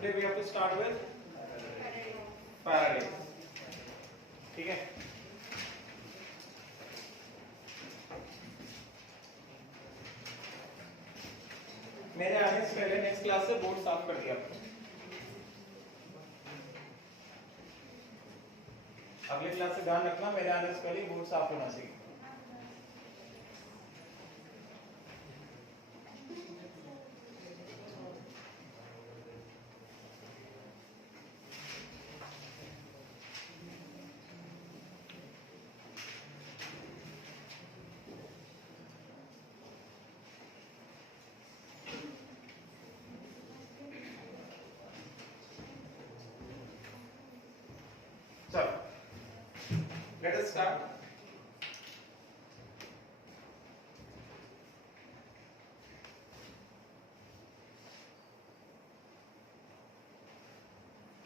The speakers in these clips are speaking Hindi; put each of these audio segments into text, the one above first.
today we have to start with Faraday. ठीक है, मेरे आने से पहले नेक्स्ट क्लास से बोर्ड साफ कर दिया। अगले क्लास से ध्यान रखना, मेरे आने से पहले बोर्ड साफ होना चाहिए। Let us start.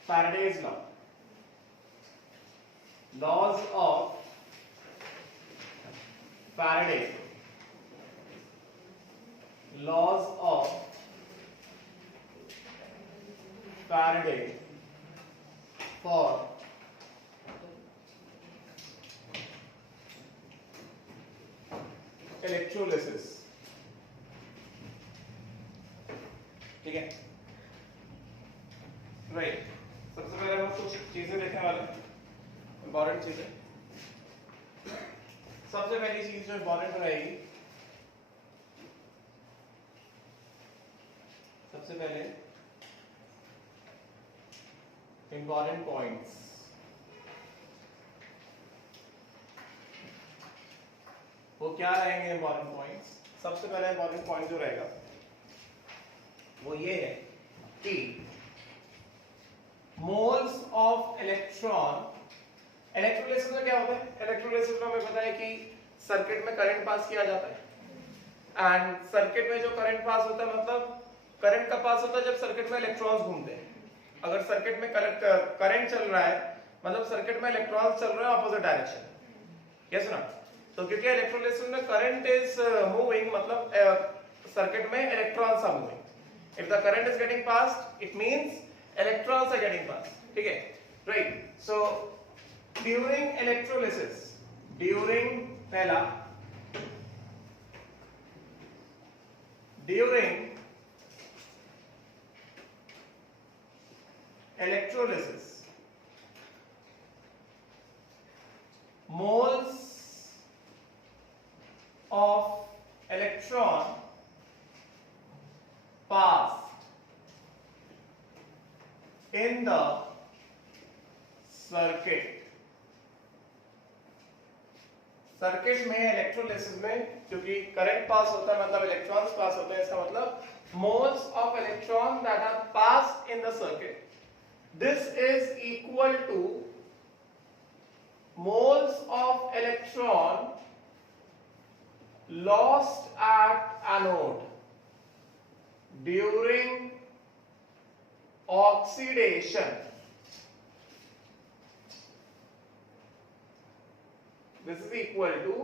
Faraday's law. Laws of Faraday. Laws of Faraday for electrolysis. ठीक है, राइट। सबसे पहले हम कुछ चीजें देखने वाले हैं, इंपॉर्टेंट चीजें। सबसे पहली चीज जो इंपॉर्टेंट रहेगी, सबसे पहले इंपॉर्टेंट पॉइंट्स। वो क्या रहेंगे इंपॉर्टेंट पॉइंट्स? सबसे पहला इंपॉर्टेंट पॉइंट जो रहेगा वो ये है कि मोल्स ऑफ इलेक्ट्रॉन, इलेक्ट्रोलिसिस में क्या होता है? इलेक्ट्रोलिसिस में हमें पता है कि सर्किट में करंट पास किया जाता है, एंड सर्किट में जो करंट पास होता है, मतलब करंट का पास होता है जब सर्किट में इलेक्ट्रॉन्स घूमते हैं। अगर सर्किट में करंट चल रहा है, मतलब सर्किट में इलेक्ट्रॉन्स चल रहे हैं ऑपोजिट डायरेक्शन। यस ना? तो क्योंकि इलेक्ट्रोलिसिस में करंट इज मूविंग, मतलब सर्किट में electrons are moving. If the current is getting passed, it means electrons are getting passed. ठीक है, right. So during electrolysis, during पहला, during electrolysis, moles of electron passed in the circuit. Circuit में इलेक्ट्रोलिसिस में क्योंकि करंट पास होता है, मतलब इलेक्ट्रॉन्स पास होते हैं, इसका मतलब moles of electron that are passed in the circuit, this is equal to moles of electron lost at anode during oxidation. This is equal to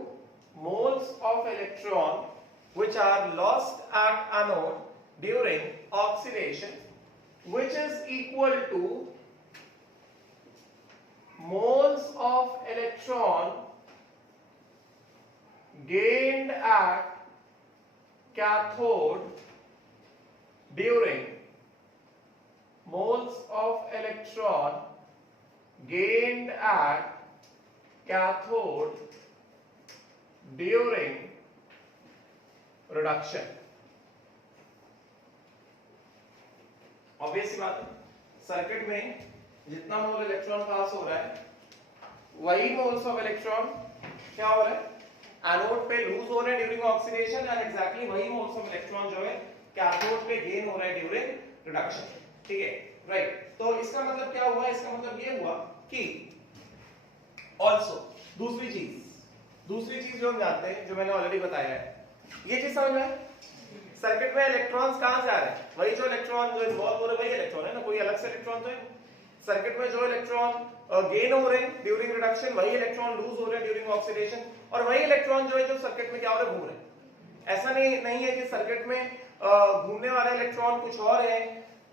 moles of electron which are lost at anode during oxidation, which is equal to moles of electron gained at cathode during, moles of electron gained at cathode during reduction. Obvious बात है, सर्किट में जितना मोल इलेक्ट्रॉन पास हो रहा है, वही मोल्स ऑफ इलेक्ट्रॉन क्या हो रहा है? एनोड पे लूज हो रहे हैं ड्यूरिंग ऑक्सीडेशन, एंड एग्जैक्टली वही मोल्स ऑफ इलेक्ट्रॉन जो है कैथोड पे गेन हो रहा है ड्यूरिंग रिडक्शन। ठीक है, राइट। तो इसका मतलब क्या हुआ? इसका मतलब ये हुआ कि ऑल्सो दूसरी चीज जो हम जानते हैं, जो मैंने ऑलरेडी बताया है, ये चीज समझ में, सर्किट में इलेक्ट्रॉन्स कहां से आ रहे हैं? वही जो इलेक्ट्रॉन जो इन्वॉल्व हो रहे हैं वही इलेक्ट्रॉन है ना, कोई अलग से इलेक्ट्रॉन तो है। सर्किट में जो इलेक्ट्रॉन गेन हो रहे हैं ड्यूरिंग रिडक्शन, वही इलेक्ट्रॉन लूज हो रहे हैं ड्यूरिंग ऑक्सीडेशन, और वही इलेक्ट्रॉन जो है जो सर्किट में क्या हो रहे हैं? घूम रहे हैं। ऐसा नहीं है कि सर्किट में घूमने वाले इलेक्ट्रॉन कुछ और है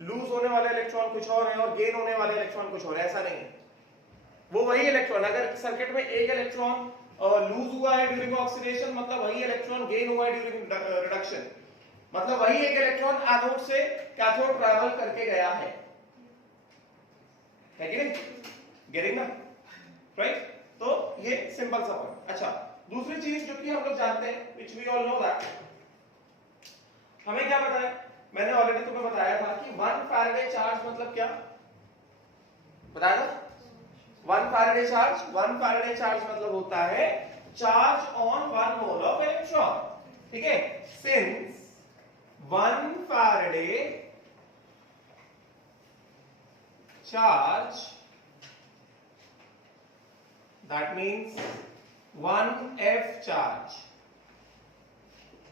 लूज होने वाले इलेक्ट्रॉन कुछ और है और गेन होने वाले इलेक्ट्रॉन कुछ और है, ऐसा नहीं है। वो वही इलेक्ट्रॉन, अगर सर्किट में एक इलेक्ट्रॉन लूज हुआ है ड्यूरिंग ऑक्सीडेशन, मतलब वही इलेक्ट्रॉन गेन हुआ है ड्यूरिंग रिडक्शन, मतलब वही एक इलेक्ट्रॉन एनोड से कैथोड ट्रैवल करके गया है कि नहीं? गेटिंग ना, राइट? तो ये सिंपल सा पॉइंट। अच्छा, दूसरी चीज जो कि हम लोग जानते हैं, which we all know that, हमें क्या पता है, मैंने ऑलरेडी तुम्हें बताया था कि 1 फैराडे चार्ज मतलब क्या बताया था? 1 फैराडे चार्ज मतलब होता है charge on 1 mole of electron, ठीक है? Since 1 Faraday charge, that means 1F charge,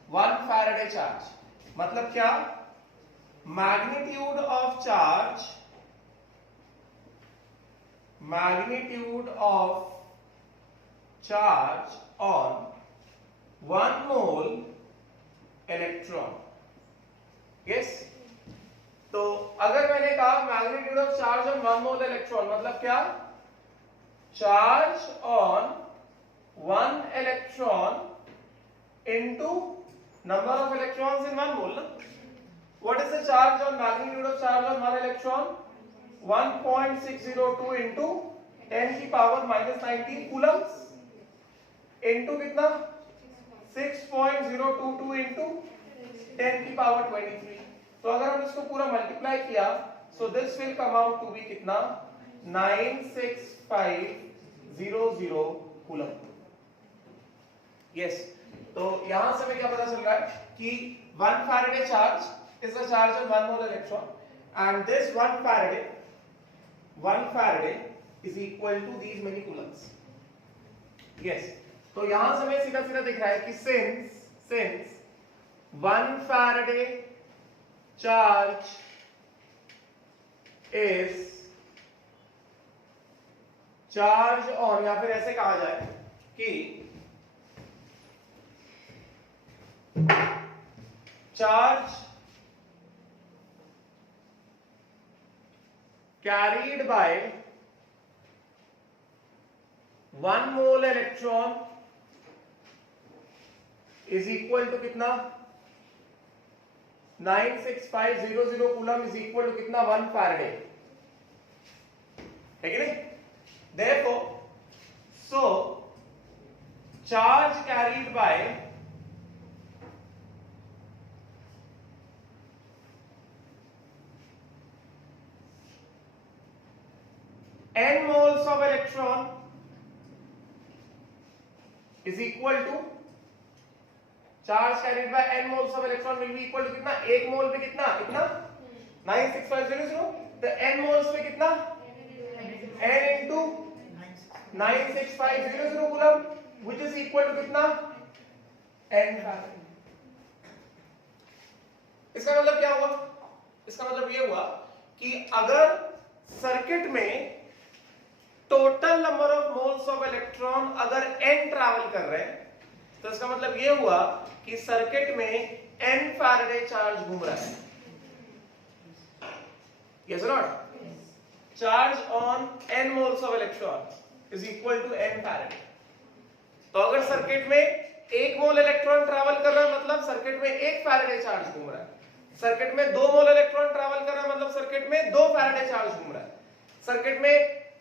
1 Faraday charge मतलब क्या? magnitude of charge on 1 mole electron, yes? तो अगर मैंने कहा magnitude of charge on 1 mole electron मतलब क्या? Charge on 1 electron into number of electrons in 1 मोल ना? What is the charge on magnitude of charge on 1 electron? 1.602 into 10 की पावर -19 कूलम्स इनटू कितना? 6.022 इनटू 10 की पावर 23। तो अगर हम इसको पूरा मल्टीप्लाई किया, so this will come out to be कितना? 96500 कूलम। यस, तो यहां से हमें क्या पता चल रहा है कि 1 Faraday charge is the charge on 1 mole electron and this 1 Faraday is equal to these many coulombs. Yes, तो यहां से हमें सीधा सीधा दिख रहा है कि since 1 Faraday charge is charge on, या फिर ऐसे कहा जाए कि charge carried by 1 mole electron is equal to कितना? 96500 कूलम इज इक्वल टू कितना? 1 फैराडे, है कि नहीं? Therefore, so charge carried by n moles of electron is equal to charge carried by n moles of electron will be equal to कितना? 1 मोल पे कितना? 96500, तो n मोल्स पे कितना? n into 96500 coulomb which is equal to कितना? n Faraday. इसका मतलब क्या हुआ? इसका मतलब ये हुआ कि अगर सर्किट में total number of moles of electron अगर n ट्रैवल कर रहे हैं, तो इसका मतलब ये हुआ कि सर्किट में n फैराडे चार्ज घूम रहा है। Yes or not? Charge on n moles of electron is equal to n Faraday. तो अगर सर्किट में 1 मोल इलेक्ट्रॉन ट्रैवल कर रहा है मतलब सर्किट में 1 फैराडे चार्ज घूम रहा है। सर्किट में 2 मोल इलेक्ट्रॉन ट्रैवल कर रहा है मतलब सर्किट में 2 फैराडे चार्ज घूम रहा है। सर्किट में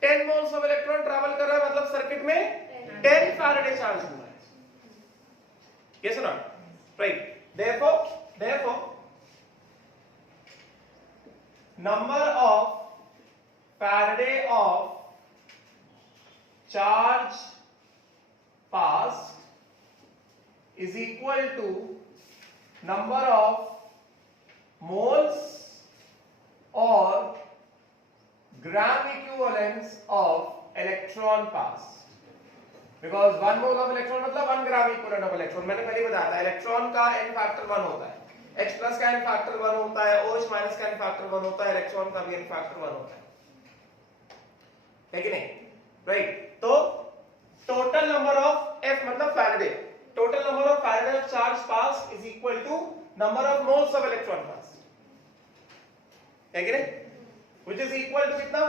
10 मोल्स ऑफ इलेक्ट्रॉन ट्रैवल कर रहा है मतलब सर्किट में 10 फैराडे चार्ज घूम रहा है। Yes or not? Right. Therefore, number of Faraday of charge passed is equal to number of moles or gram equivalents of electron passed. Because 1 mole of electron मतलब 1 ग्राम इक्विवेलेंट ऑफ इलेक्ट्रॉन। मैंने पहले बताया था इलेक्ट्रॉन का n फैक्टर 1 होता है, H प्लस का n फैक्टर 1 होता है, OH माइनस का n फैक्टर 1 होता है, इलेक्ट्रॉन का भी n फैक्टर 1 होता है कि नहीं? राइट। तो टोटल नंबर ऑफ F मतलब Faraday, total number of Faraday of charge pass is equal to number of moles of electron pass, है कि नहीं, which is equal to कितना,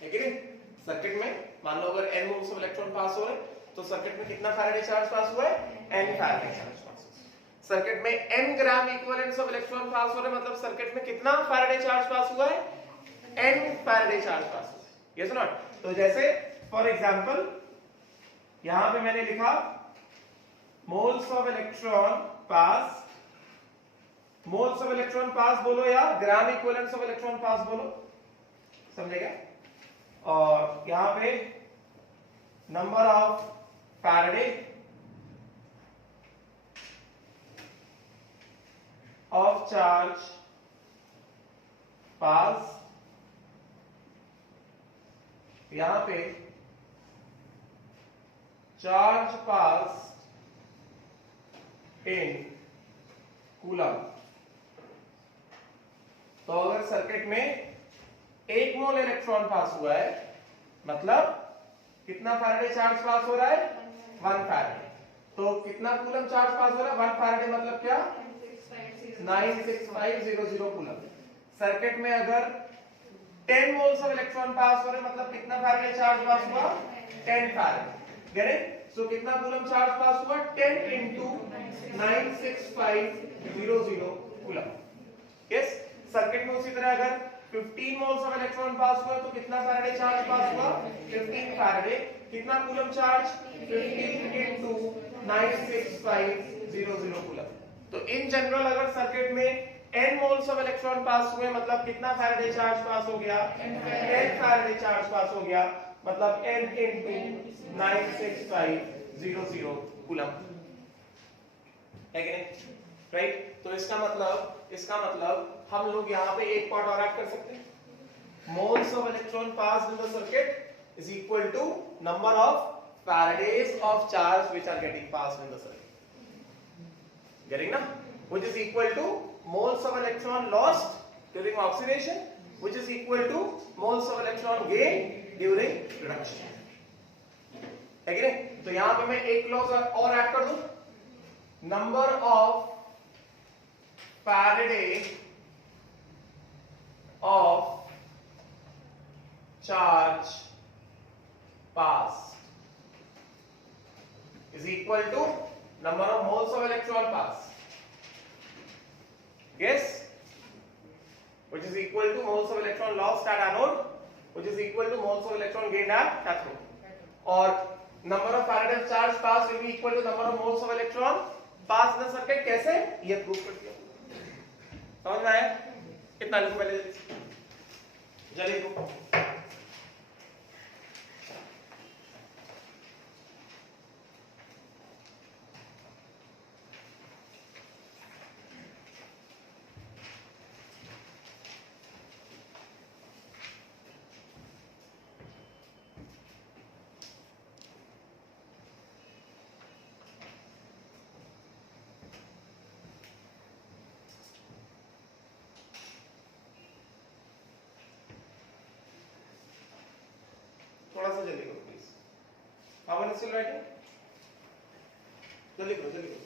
है कि नहीं। सर्किट में मान लो अगर n moles of electron pass हो रहे तो सर्किट में कितना फैराडे चार्ज पास हुआ है, n Faraday charge pass. Circuit में n gram equivalents of electron pass हो रहे मतलब सर्किट में कितना फैराडे चार्ज पास हुआ है, n फैराडे चार्ज पास हुआ है, यस नॉट। तो जैसे फॉर एग्जांपल यहां पे मैंने लिखा moles of electron pass, moles of electron pass बोलो या gram equivalents of electron pass बोलो, समझेगा। और यहां पे number of Faraday of charge pass, यहां पे चार्ज पास इन कूलम। तो अगर सर्किट में 1 मोल इलेक्ट्रॉन पास हुआ है मतलब कितना फैराडे चार्ज पास हो रहा है, 1 फैराडे। तो कितना कूलम चार्ज पास हो रहा है, 1 फैराडे मतलब क्या, 96500 कूलम। सर्किट में अगर 10 मोल्स ऑफ इलेक्ट्रॉन पास हो रहे मतलब कितना फैराडे चार्ज पास हुआ, 10 फैराडे। Get it. सो कितना कूलम चार्ज पास हुआ, 10 into 96500 कूलम। यस। सर्किट में उसी तरह अगर 15 मोल्स ऑफ इलेक्ट्रॉन पास हुआ तो कितना फैराडे चार्ज पास हुआ, 15 फैराडे। कितना कूलम चार्ज, 15 into 96500 कूलम। तो इन जनरल अगर सर्किट में n मोल्स ऑफ इलेक्ट्रॉन पास हुए मतलब कितना फैराडे चार्ज पास हो गया, 10 फैराडे चार्ज पास हो गया मतलब n into 96500 कूलम, है कि नहीं, राइट। तो इसका मतलब हम लोग यहाँ पे एक पार्ट और ऐड कर सकते हैं। Moles of electron pass in the circuit is equal to number of Faradays of charge which are getting passed in the circuit, getting ना, which is equal to moles of electron lost during oxidation, which is equal to moles of electron gained during reduction, है कि नहीं। तो यहां पे मैं एक क्लॉज और ऐड कर दूं, number of Faraday of charge pass is equal to number of moles of electron pass, yes, which is equal to moles of electron lost at anode, which is equal to moles of electron gained at cathode. और number of Faraday charge pass will be equal to number of moles of electron pass in the circuit। कैसे, ये प्रूफ कर दिया, समझ में आया। कितना लिखो पहले जल्दी लिखो। थोड़ा सा जल्दी करो please. How much still writing, जल्दी करो जल्दी करो।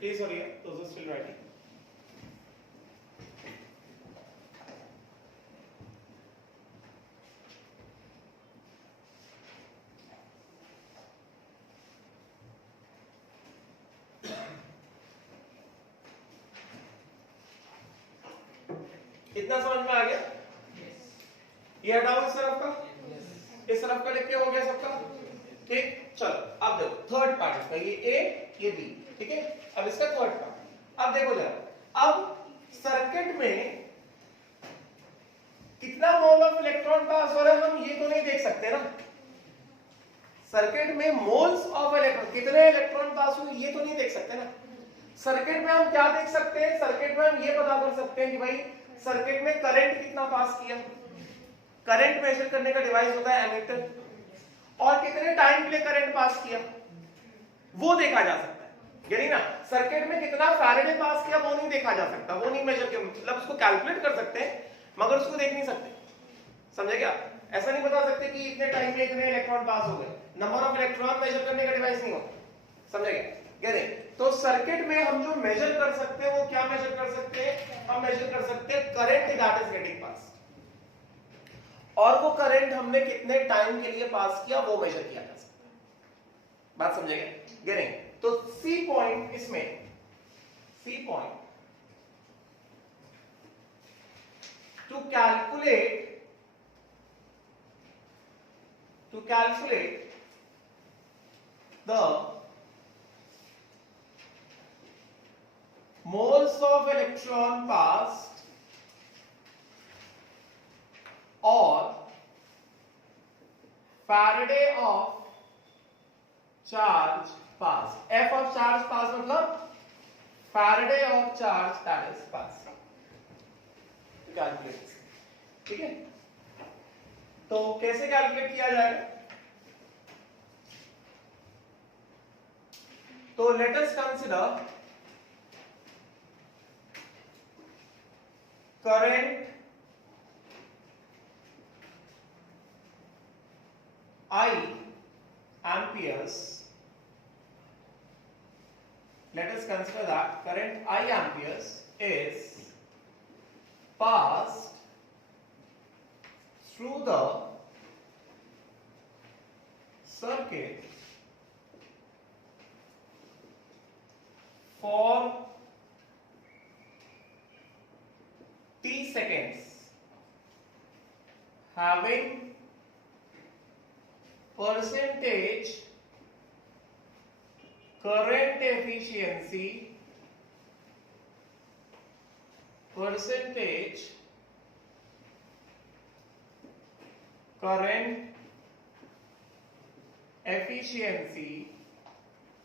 Please hurry up, those are still writing. इतना समझ में आ गया? ये हटाओ इस तरफ का, इस तरफ का लिख के हो गया सबका, ठीक। चलो अब देखो थर्ड पार्ट इसका, ये ए ये बी, ठीक है। अब इसका थर्ड पार्ट, अब देखो जरा, अब सर्किट में कितना मोल ऑफ इलेक्ट्रॉन पास हो रहा है हम ये तो नहीं देख सकते ना। सर्किट में मोल्स ऑफ इलेक्ट्रॉन, कितने इलेक्ट्रॉन पास हुए ये तो नहीं देख सकते ना। सर्किट में हम क्या देख सकते हैं, सर्किट में हम ये पता कर सकते हैं कि भाई सर्किट में करंट कितना पास किया। करंट मेजर करने का डिवाइस होता है एमीटर, और कितने टाइम के लिए करंट पास किया वो देखा जा सकता है, यानी ना सर्किट में कितना फैराडे पास किया वो नहीं देखा जा सकता, वो नहीं मेजर किया, मतलब उसको कैलकुलेट कर सकते हैं मगर उसको देख नहीं सकते, समझे क्या? ऐसा नहीं बता सकते कि इतने टाइम में इतने इलेक्ट्रॉन पास हो गए, नंबर ऑफ इलेक्ट्रॉन मेजर करने का डिवाइस नहीं होता, समझे क्या? तो सर्किट में हम जो मेजर कर सकते हैं वो क्या मेजर कर सकते हैं, हम मेजर कर सकते हैं करंट दैट इज गेटिंग पास, और वो करंट हमने कितने टाइम के लिए पास किया वो मेजर किया जा सकता है। बात समझेंगे? तो सी पॉइंट इसमें, C point to calculate the moles of electron passed or Faraday of charge passed. F of charge passed मतलब Faraday of charge that is passed. Calculate, ठीक है। तो कैसे कैलकुलेट किया जाएगा? तो let us consider current I amperes, let us consider that current I amperes is passed through the circuit for t seconds, having percentage current efficiency, percentage current efficiency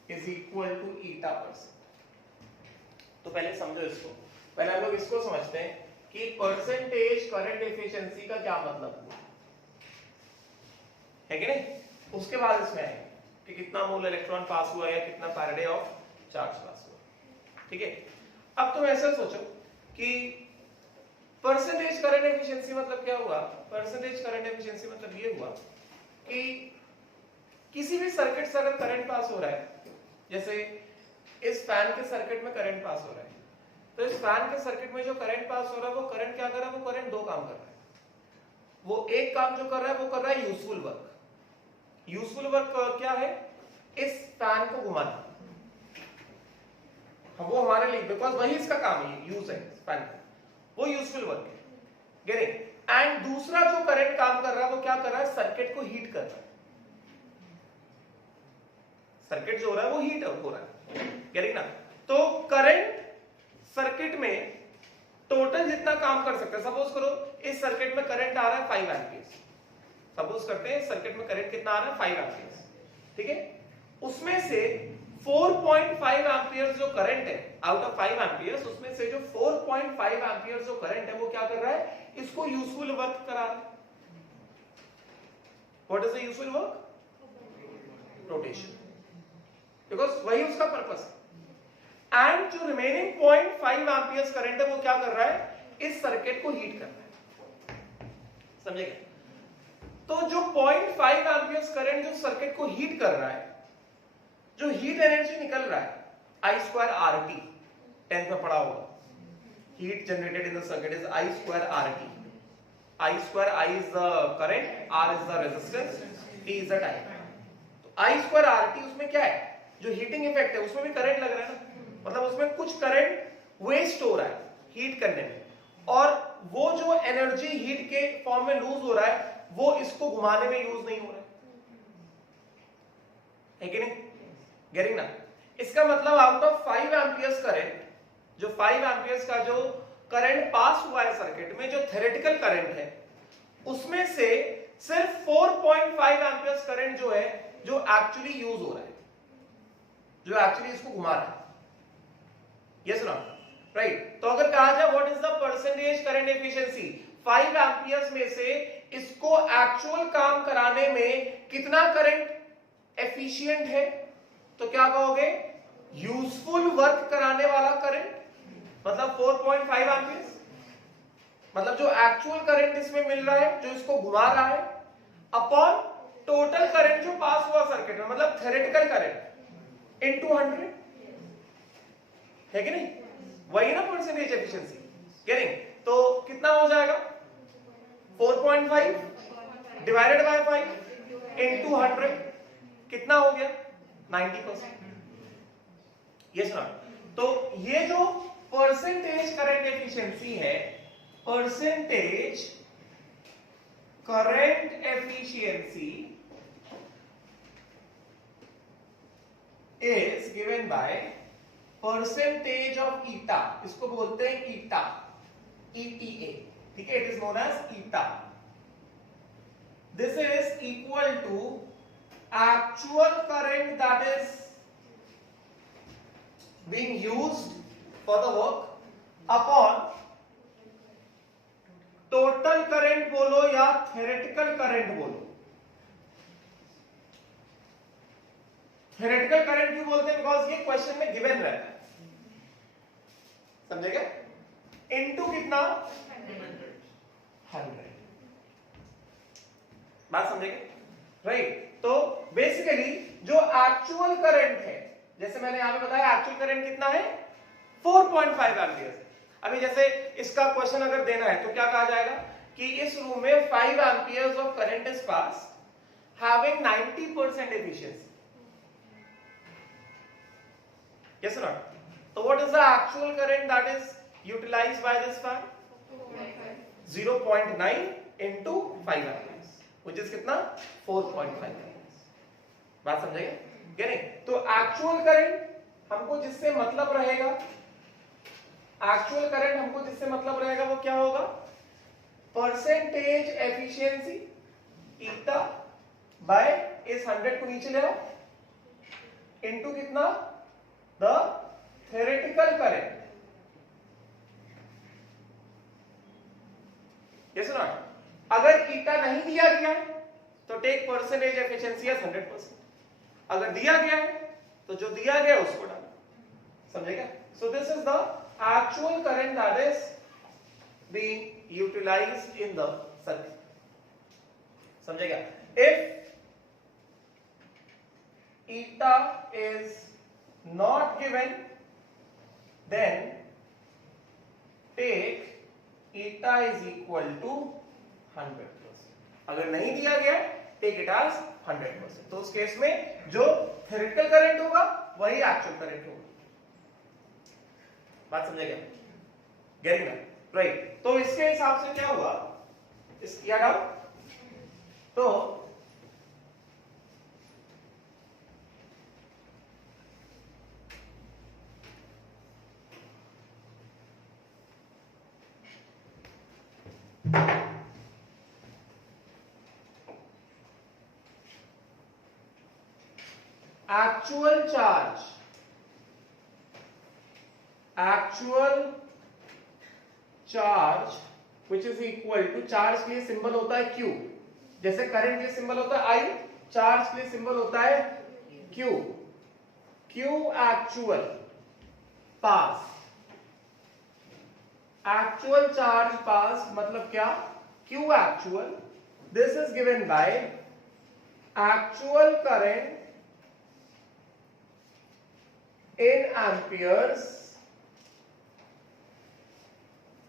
is equal to eta %। तो पहले समझो इसको, पहले हम लोग इसको समझते हैं कि परसेंटेज करंट एफिशिएंसी का क्या मतलब हुआ है कि नहीं, उसके बाद इसमें है कि कितना मोल इलेक्ट्रॉन पास हुआ या कितना फैराडे ऑफ चार्ज पास हुआ, ठीक है। अब तुम ऐसा सोचो कि परसेंटेज करंट एफिशिएंसी मतलब क्या हुआ? परसेंटेज करंट एफिशिएंसी मतलब ये हुआ कि किसी भी सर्किट से अगर करंट पास हो रहा है, जैसे इस फैन के सर्किट में करंट पास हो रहा है, तो इस फैन के सर्किट में जो करंट पास हो रहा है वो करंट क्या कर रहा है? वो करंट दो काम कर रहा है। वो एक काम जो कर रहा है वो कर रहा है यूजफुल वर्क। यूजफुल वर्क क्या है? इस फैन को घुमाना, वो हमारे लिए, बिकॉज वही इसका काम है, यूज है फैन का, वो यूजफुल वर्क है, गेटिंग। एंड दूसरा जो करंट काम कर रहा है वो क्या कर रहा है? सर्किट को हीट कर रहा है। सर्किट जो हो रहा है वो हीट हो रहा है, गेटिंग ना। तो करंट सर्किट में टोटल जितना काम कर सकता है, सपोज करो इस सर्किट में करंट आ रहा है 5 एम्पियर्स, सपोज करते हैं सर्किट में करंट कितना आ रहा है 5 एम्पियर्स, ठीक है। उसमें से 4.5 एम्पियर्स जो करंट है आउट ऑफ 5 एम्पियर्स, उसमें से जो 4.5 एम्पियर्स जो करंट है वो क्या कर रहा है? इसको यूजफुल वर्क करा रहा है। What is the useful work? Rotation, because वही उसका पर्पस है। एंड जो रिमेनिंग 0.5 एम्पियर्स करंट है वो क्या कर रहा है? इस सर्किट को हीट कर रहा है, समझेगा? तो जो 0.5 एम्पियर्स करंट जो सर्किट को हीट कर रहा है, जो हीट एनर्जी निकल रहा है I square RT, 10th में पढ़ा होगा. Heat generated in the circuit is I square RT. I square, I is the current, R is the resistance, T is the time. तो I square RT उसमें क्या है, जो हीटिंग इफेक्ट है उसमें भी करंट लग रहा है ना, मतलब उसमें कुछ करंट वेस्ट हो रहा है हीट करने में, और वो जो एनर्जी हीट के फॉर्म में लूज हो रहा है वो इसको घुमाने में यूज नहीं हो रहा है कि नहीं, गेटिंग ना. इसका मतलब आउट ऑफ 5 एम्पियर्स करंट, जो 5 एम्पियर्स का जो करंट पास हुआ है सर्किट में, जो थ्योरेटिकल करंट है, उसमें से सिर्फ 4.5 एम्पियर्स करंट जो है जो एक्चुअली यूज हो रहा है, जो एक्चुअली इसको घुमा रहा है. यस ना, राइट. तो अगर कहा जाए what is the percentage current efficiency, 5 amperes में से इसको एक्चुअल काम कराने में कितना करंट एफिशिएंट है, तो क्या कहोगे, यूजफुल वर्क कराने वाला करंट, मतलब 4.5 एम्पियर्स, मतलब जो एक्चुअल करंट इसमें मिल रहा है, जो इसको घुमा रहा है, अपॉन टोटल करंट जो पास हुआ सर्किट में, मतलब थ्योरेटिकल करंट इनटू 100, है कि नहीं, वही ना परसेंटेज एफिशिएंसी. गेटिंग. तो कितना हो जाएगा, 4.5 डिवाइडेड बाय 5 इनटू 100, कितना हो गया, 90%. यस ना. तो ये जो परसेंटेज करंट एफिशिएंसी है, percentage current efficiency is given by percentage of eta, इसको बोलते हैं ईटा, ETA, ठीक है, it is known as eta. This is equal to actual current that is being used for the work upon total current बोलो या theoretical current बोलो. theoretical current क्यों बोलते हैं, बिकॉज ये क्वेश्चन में गिवन रहता है, समझेगा, इनटू कितना, 100. बात समझेगा, राइट. तो बेसिकली जो एक्चुअल करंट है, जैसे मैंने यहां पे बताया एक्चुअल करंट कितना है, 4.5 एम्पियर्स. अभी जैसे इसका क्वेश्चन अगर देना है तो क्या कहा जाएगा कि इस रूम में 5 amperes of current is pass having 90% efficiency. Yes or not. तो what is the actual current that is utilised by this fan, 0.9 into 5 amperes, which is कितना, 4.5 एम्पियर्स. बात समझेगा, गेटिंग. तो एक्चुअल करंट हमको जिससे मतलब रहेगा, एक्चुअल करंट हमको जिससे मतलब रहेगा वो क्या होगा, परसेंटेज एफिशिएंसी ईटा बाय इस 100 को नीचे ले आओ इनटू कितना, the theoretical current. Yes or not. अगर ईटा नहीं दिया गया है तो टेक परसेंटेज एफिशिएंसी एज 100%. अगर दिया गया है तो जो दिया गया उसको डालो, समझेगा. So this is the actual current that is being utilized in the circuit. समझेगा. If eta is not given, then take eta is equal to 100%. अगर नहीं दिया गया take it as 100%. तो उस केस में जो theoretical current होगा वही actual current होगा. बात समझेगा, गेटिंग ना, राइट. तो इसके हिसाब से क्या हुआ, इस किया डाउट. तो actual charge, actual charge which is equal to, charge के लिए सिंबल होता है Q, जैसे करंट के लिए सिंबल होता है I, चार्ज के लिए सिंबल होता है Q. Q एक्चुअल पास, एक्चुअल चार्ज पास मतलब क्या, Q actual, this is given by actual current in amperes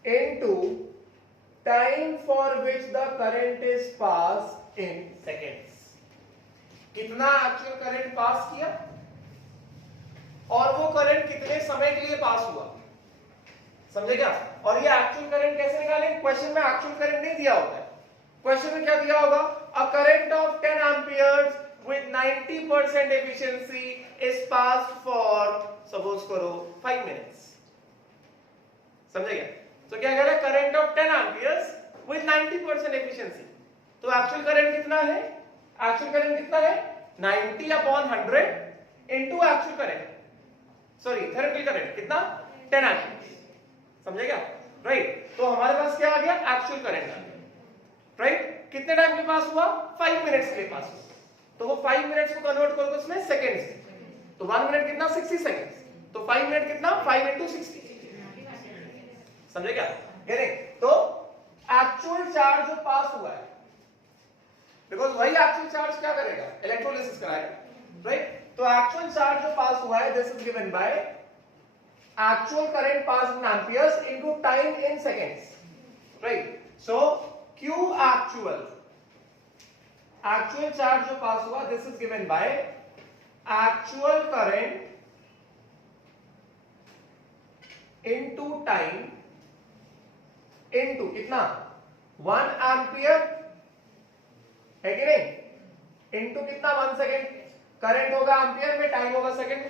into time for which the current is passed in seconds. कितना एक्चुअल करंट पास किया और वो करंट कितने समय के लिए पास हुआ, समझे क्या? और ये एक्चुअल करंट कैसे निकालेंगे? क्वेश्चन में एक्चुअल करंट नहीं दिया होता है, क्वेश्चन में क्या दिया होगा? A current of 10 amperes with 90% efficiency is passed for suppose करो 5 minutes, समझे क्या? तो क्या कह रहा है? Current of 10 amperes with 90% efficiency, तो एक्चुअल करंट कितना है? एक्चुअल करंट कितना है? 90 upon 100 into actual current, sorry theoretical current कितना? 10 एम्पियर्स, समझे क्या? राइट, तो हमारे पास क्या आ गया? एक्चुअल करंट आ गया, राइट? कितने टाइम के पास हुआ? 5 मिनट्स के लिए पास हुआ, तो वो 5 मिनट्स को कन्वर्ट करोगे उसमें सेकंड्स, तो 1 मिनट कितना? 60 सेकंड्स, तो 5 मिनट कितना? 5 into 60, समझे क्या? तो एक्चुअल चार्ज जो पास हुआ है, बिकॉज वही एक्चुअल चार्ज क्या करेगा? इलेक्ट्रोलिसिस कराएगा, राइट? तो एक्चुअल चार्ज जो पास हुआ है this is given by actual current pass in amperes into time in seconds, right? So Q actual charge जो पास हुआ this is given by actual current into time into कितना? 1 एम्पियर है कि नहीं, इनटू कितना? 1 सेकेंड, करंट होगा एम्पियर में, टाइम होगा सेकेंड।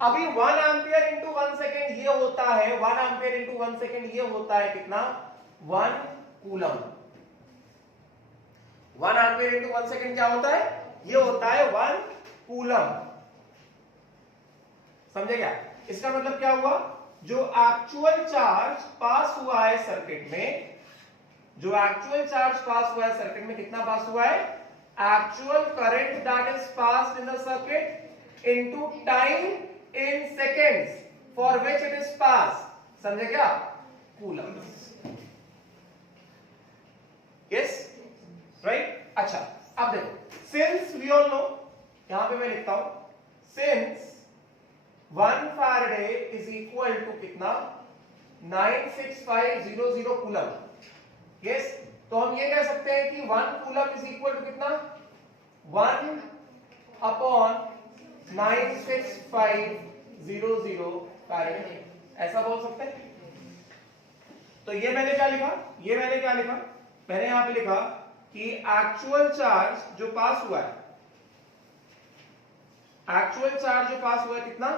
अभी 1 एम्पियर इंटू 1 सेकेंड ये होता है, 1 एम्पियर इंटू 1 सेकेंड ये होता है कितना? 1 कूलम। 1 एम्पियर इंटू 1 सेकेंड क्या होता है? ये होता है 1 कूलम, समझे क्या? इसका मतलब क्या हुआ? जो एक्चुअल चार्ज पास हुआ है सर्किट में, जो एक्चुअल चार्ज पास हुआ है सर्किट में, कितना पास हुआ है? Actual current that is passed in the circuit into time in seconds for which it is pass, समझे क्या? कूलम। Yes, right? अच्छा, अब देखो, सिंस वी ऑल नो, यहां पे मैं लिखता हूं, since 1 Faraday is equal to कितना? 96500 कूलम। यस, तो हम ये कह सकते हैं कि 1 कूलम इज इक्वल टू कितना? 1 अपॉन 96500 फैराडे, ऐसा बोल सकते हैं। तो ये मैंने क्या लिखा? ये मैंने क्या लिखा? मैंने यहां पे लिखा कि एक्चुअल चार्ज जो पास हुआ है, एक्चुअल चार्ज जो पास हुआ है कितना?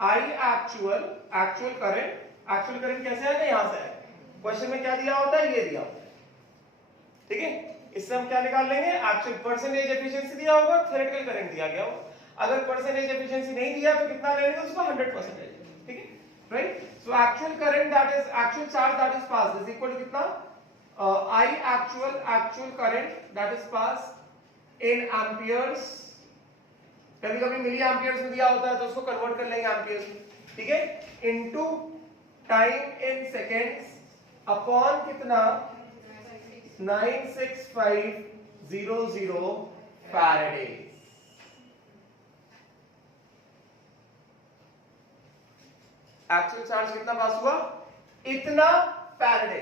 आई एक्चुअल, एक्चुअल करंट कैसे आएगा? यहां से आएगा, क्वेश्चन में क्या दिया होता है? ये दिया होता है, ठीक है? इससे हम क्या निकाल लेंगे? एक्चुअल परसेंटेज एफिशिएंसी दिया होगा, थ्योरेटिकल करंट दिया गया होगा। अगर परसेंटेज एफिशिएंसी नहीं दिया तो कितना ले लेंगे उसको? 100%, ठीक है? Right? So actual current that is, actual charge that is passed is equal to कितना? I actual current that is passed in amperes, कभी कभी मिली एम्पियर्स में दिया होता है तो उसको कन्वर्ट कर लेंगे एम्पियर्स में, ठीक है? Into time in seconds upon कितना? 96500 फैराडे। एक्चुअल चार्ज कितना पास हुआ? इतना फैराडे,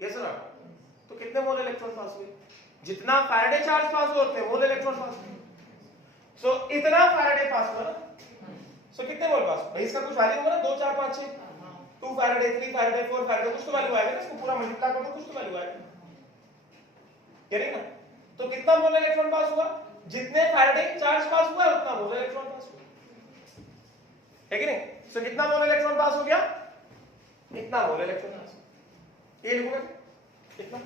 यस सर? तो कितने मोल इलेक्ट्रॉन पास हुए? जितना फैराडे चार्ज पास होते हैं मोल इलेक्ट्रॉन पास हुए। सो इतना फैराडे पास हुआ ना, सो कितने मोल पास? भाई इसका कुछ वैल्यू होगा ना, 2 4 5 6, 2 फैराडे, 3 फैराडे, 4 फैराडे, कुछ तो वैल्यू आएगा ना, इसको पूरा मल्टीप्लाई करो तो कुछ तो वैल्यू आएगा, कह रहे ना? तो कितना मोल इलेक्ट्रॉन पास हुआ? जितने फैराडे चार्ज पास हुआ उतना मोल इलेक्ट्रॉन पास हुआ, है कि नहीं? सो कितना मोल इलेक्ट्रॉन पास हो गया? इतना मोल इलेक्ट्रॉन पास। ये लिखोगे कितना?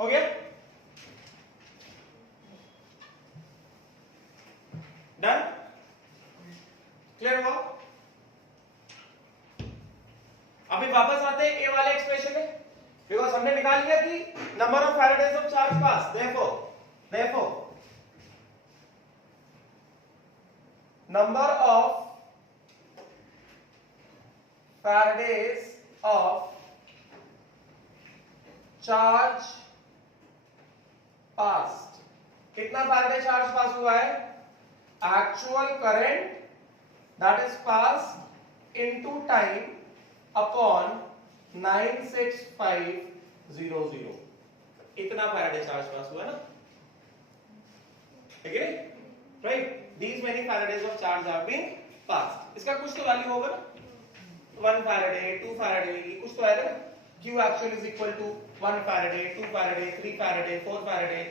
हो गया? डन? क्लियर हुआ? अभी वापस आते हैं ए वाले एक्सप्रेशन में, बिकॉज हमने निकाल लिया कि number of Faradays of charge pass, therefore number of Faradays of charge passed. कितना फैराडे चार्ज पास हुआ है? Actual current that is passed into time upon 96500. इतना फैराडे चार्ज पास हुआ ना, ठीक है? Right, these many Faradays of charge have been passed. इसका कुछ तो वैल्यू होगा ना, 1 Faraday, 2 Faraday, कुछ तो आएगा ना. Q actual is equal to 1 Faraday, 2 Faraday, 3 Faraday, 4 Faraday,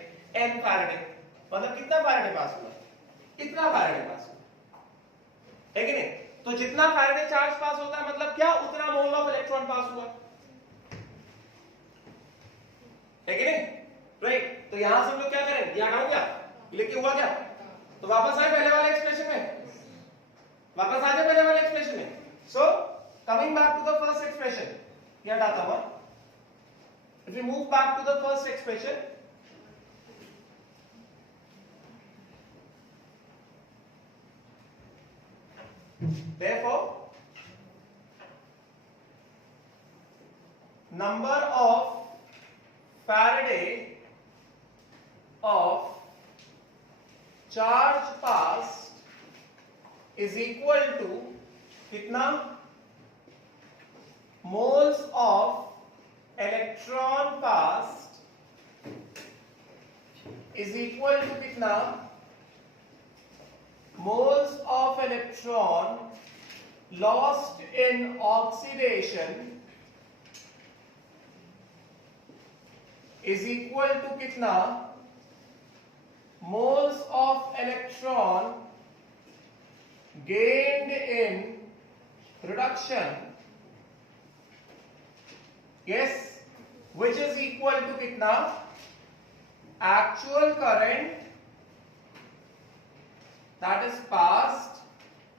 n Faraday. मतलब कितना Faraday पास हुआ? इतना Faraday पास हुआ, है कि नहीं? तो जितना Faraday चार्ज पास होता है मतलब क्या? उतना मोल ऑफ इलेक्ट्रॉन पास हुआ, है कि नहीं? राइट, तो यहां से हम लोग क्या करें? ध्यान हो गया, लेके हुआ क्या? तो वापस आए पहले वाले एक्सप्रेशन में, वापस आ जाए पहले वाले एक्सप्रेशन में. So coming back to the first expression, क्या डाटा हुआ? If we move back to the first expression, therefore number of Faraday of charge passed is equal to कितना? moles of electron passed is equal to कितना? moles of electron lost in oxidation is equal to कितना? moles of electron gained in reduction, yes, which is equal to कितना? actual current that is passed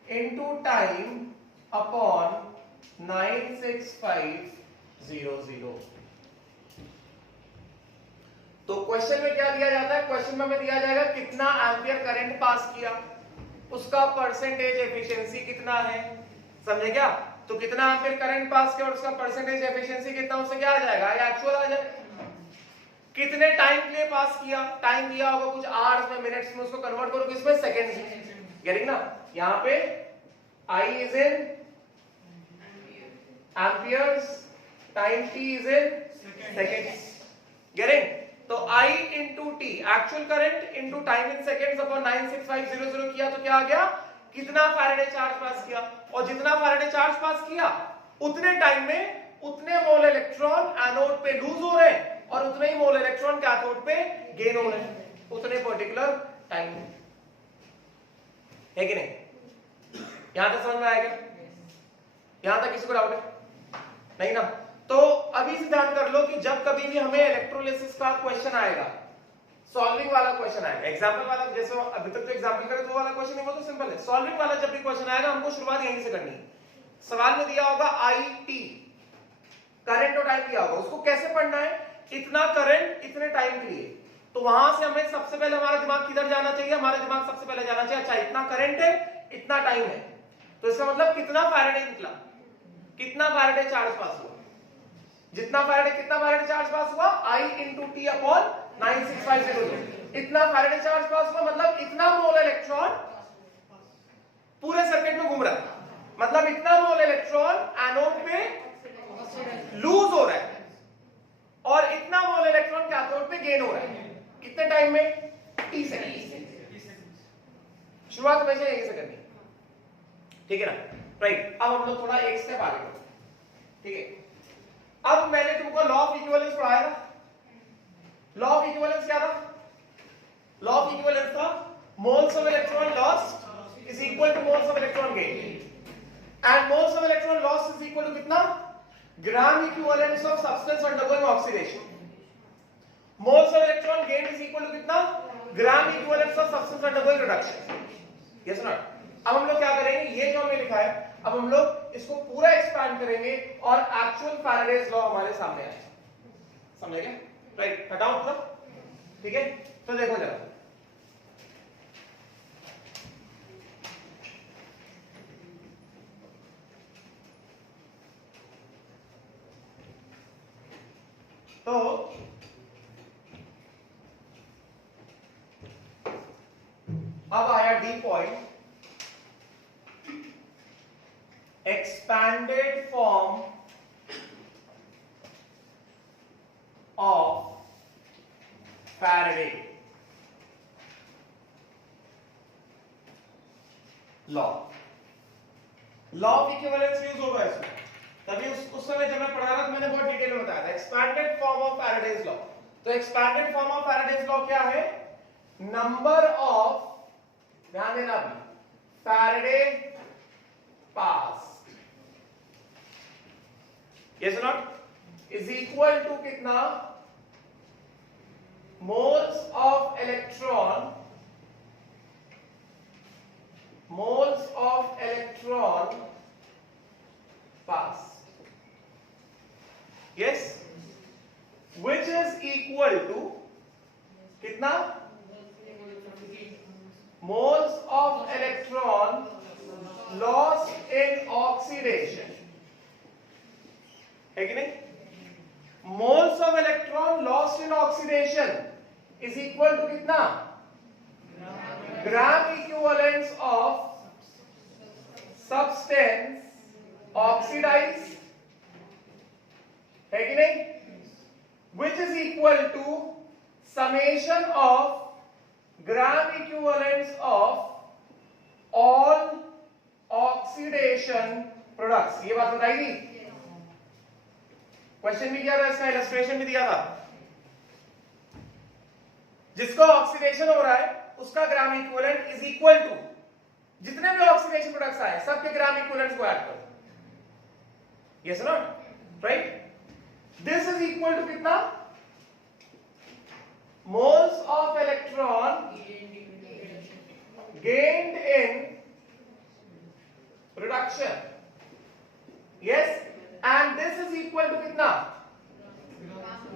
into time upon 96500. तो क्वेश्चन में क्या दिया जाता है? क्वेश्चन में हमें दिया जाएगा कितना एम्पियर करंट पास किया, उसका परसेंटेज एफिशिएंसी कितना है, समझे क्या? तो कितना एम्पियर करंट पास किया और उसका परसेंटेज एफिशिएंसी कितना, उससे क्या आ जाएगा? ये एक्चुअल आ जाएगा. कितने टाइम के लिए पास किया, टाइम दिया होगा कुछ आवर्स में, मिनट्स में, उसको कन्वर्ट करो किसमें? सेकंड्स में. गेटिंग ना? यहां पे I is in amperes, time t is in seconds. Getting? तो I into t, actual current into time in seconds upon 96500 किया तो क्या आ गया? कितना फैराडे चार्ज पास किया, और जितना फैराडे चार्ज पास किया उतने टाइम में उतने मोल इलेक्ट्रॉन एनोड पे लूज हो रहे हैं और उतने ही मोल इलेक्ट्रॉन कैथोड पे गेन हो रहे हैं उतने पर्टिकुलर टाइम में, है कि नहीं? यहां तक समझ में आएगा? यहां तक किसी को डाउट है? नहीं ना? तो अभी से ध्यान कर लो कि जब कभी भी हमें इलेक्ट्रोलिसिस का क्वेश्चन आएगा, सॉल्विंग वाला क्वेश्चन आएगा, एग्जांपल वाला, जैसे अभी तक तो एग्जांपल करे तो वाला क्वेश्चन है वो तो सिंपल है. सॉल्विंग वाला जब भी क्वेश्चन आएगा हमको शुरुआत यहीं से करनी है. सवाल में दिया होगा IT, करंट और टाइम दिया होगा, उसको कैसे पढ़ना है? इतना करंट इतने टाइम के लिए. तो वहां से हमें सबसे पहले हमारा दिमाग किधर जाना चाहिए? हमारा दिमाग सबसे पहले जाना चाहिए, अच्छा इतना करंट है, इतना टाइम है, तो इसका मतलब कितना फैराडे निकला, कितना फैराडे चार्ज पास हुआ. जितना फैराडे, कितना फैराडे चार्ज पास हुआ? I into t upon 96500. इतना फैराडे चार्ज पास हुआ मतलब इतना मोल इलेक्ट्रॉन पूरे सर्किट में घूम रहा है, मतलब इतना मोल इलेक्ट्रॉन एनोड पे लूज हो रहा है और इतना मोल इलेक्ट्रॉन कैथोड पे गेन हो रहा है. कितने टाइम में? t second. शुरुआत हमेशा यहीं से करनी है, ठीक है ना? राइट, अब हम लोग थोड़ा एक स्टेप आगे बढ़ते हैं, ठीक है? अब मैंने तुमको लॉ ऑफ इक्विवेलेंस पढ़ाया था. लॉ ऑफ इक्विवेलेंस क्या था? लॉ ऑफ इक्विवेलेंस था moles of electron lost is equal to moles of electron gain, and moles of electron lost is equal to कितना? Gram equivalence of substance undergoing oxidation. Moles of electron gain is equal to कितना, gram equivalent of substance undergoing reduction. Yes not. अब हम लोग क्या करेंगे, ये जो हमने लिखा है अब हम लोग इसको पूरा एक्सपैंड करेंगे और एक्चुअल फैराडेज लॉ हमारे सामने आएगा। समझ गए? राइट, हटाओ मतलब, ठीक है। तो देखो जरा, तो अब आया D point, expanded form of Faraday law। Law of equivalence use होगा इसमें, तभी उस समय जब मैं पढ़ा रहा था मैंने बहुत डिटेल में बताया था expanded form of Faraday's law. तो expanded form of Faraday's law क्या है, नंबर ऑफ, ध्यान देना अभी, Faraday pass yes or not, is equal to कितना, moles of electron pass, yes, which is equal to कितना, moles of electron lost in oxidation, है कि नहीं? Moles of electron lost in oxidation is equal to कितना, gram equivalence of substance oxidise, है कि नहीं, which is equal to summation of gram equivalence of all oxidation products. ये बात बताई थी, क्वेश्चन भी दिया था, इसका इलस्ट्रेशन भी दिया था। जिसका ऑक्सीडेशन हो रहा है उसका gram equivalent is equal to जितने भी ऑक्सीडेशन प्रोडक्ट्स आए सबके ग्राम इक्विवेलेंट्स को ऐड करो, yes not, right. This is equal to कितना, moles of electron gained in reduction, yes, and this is equal to कितना,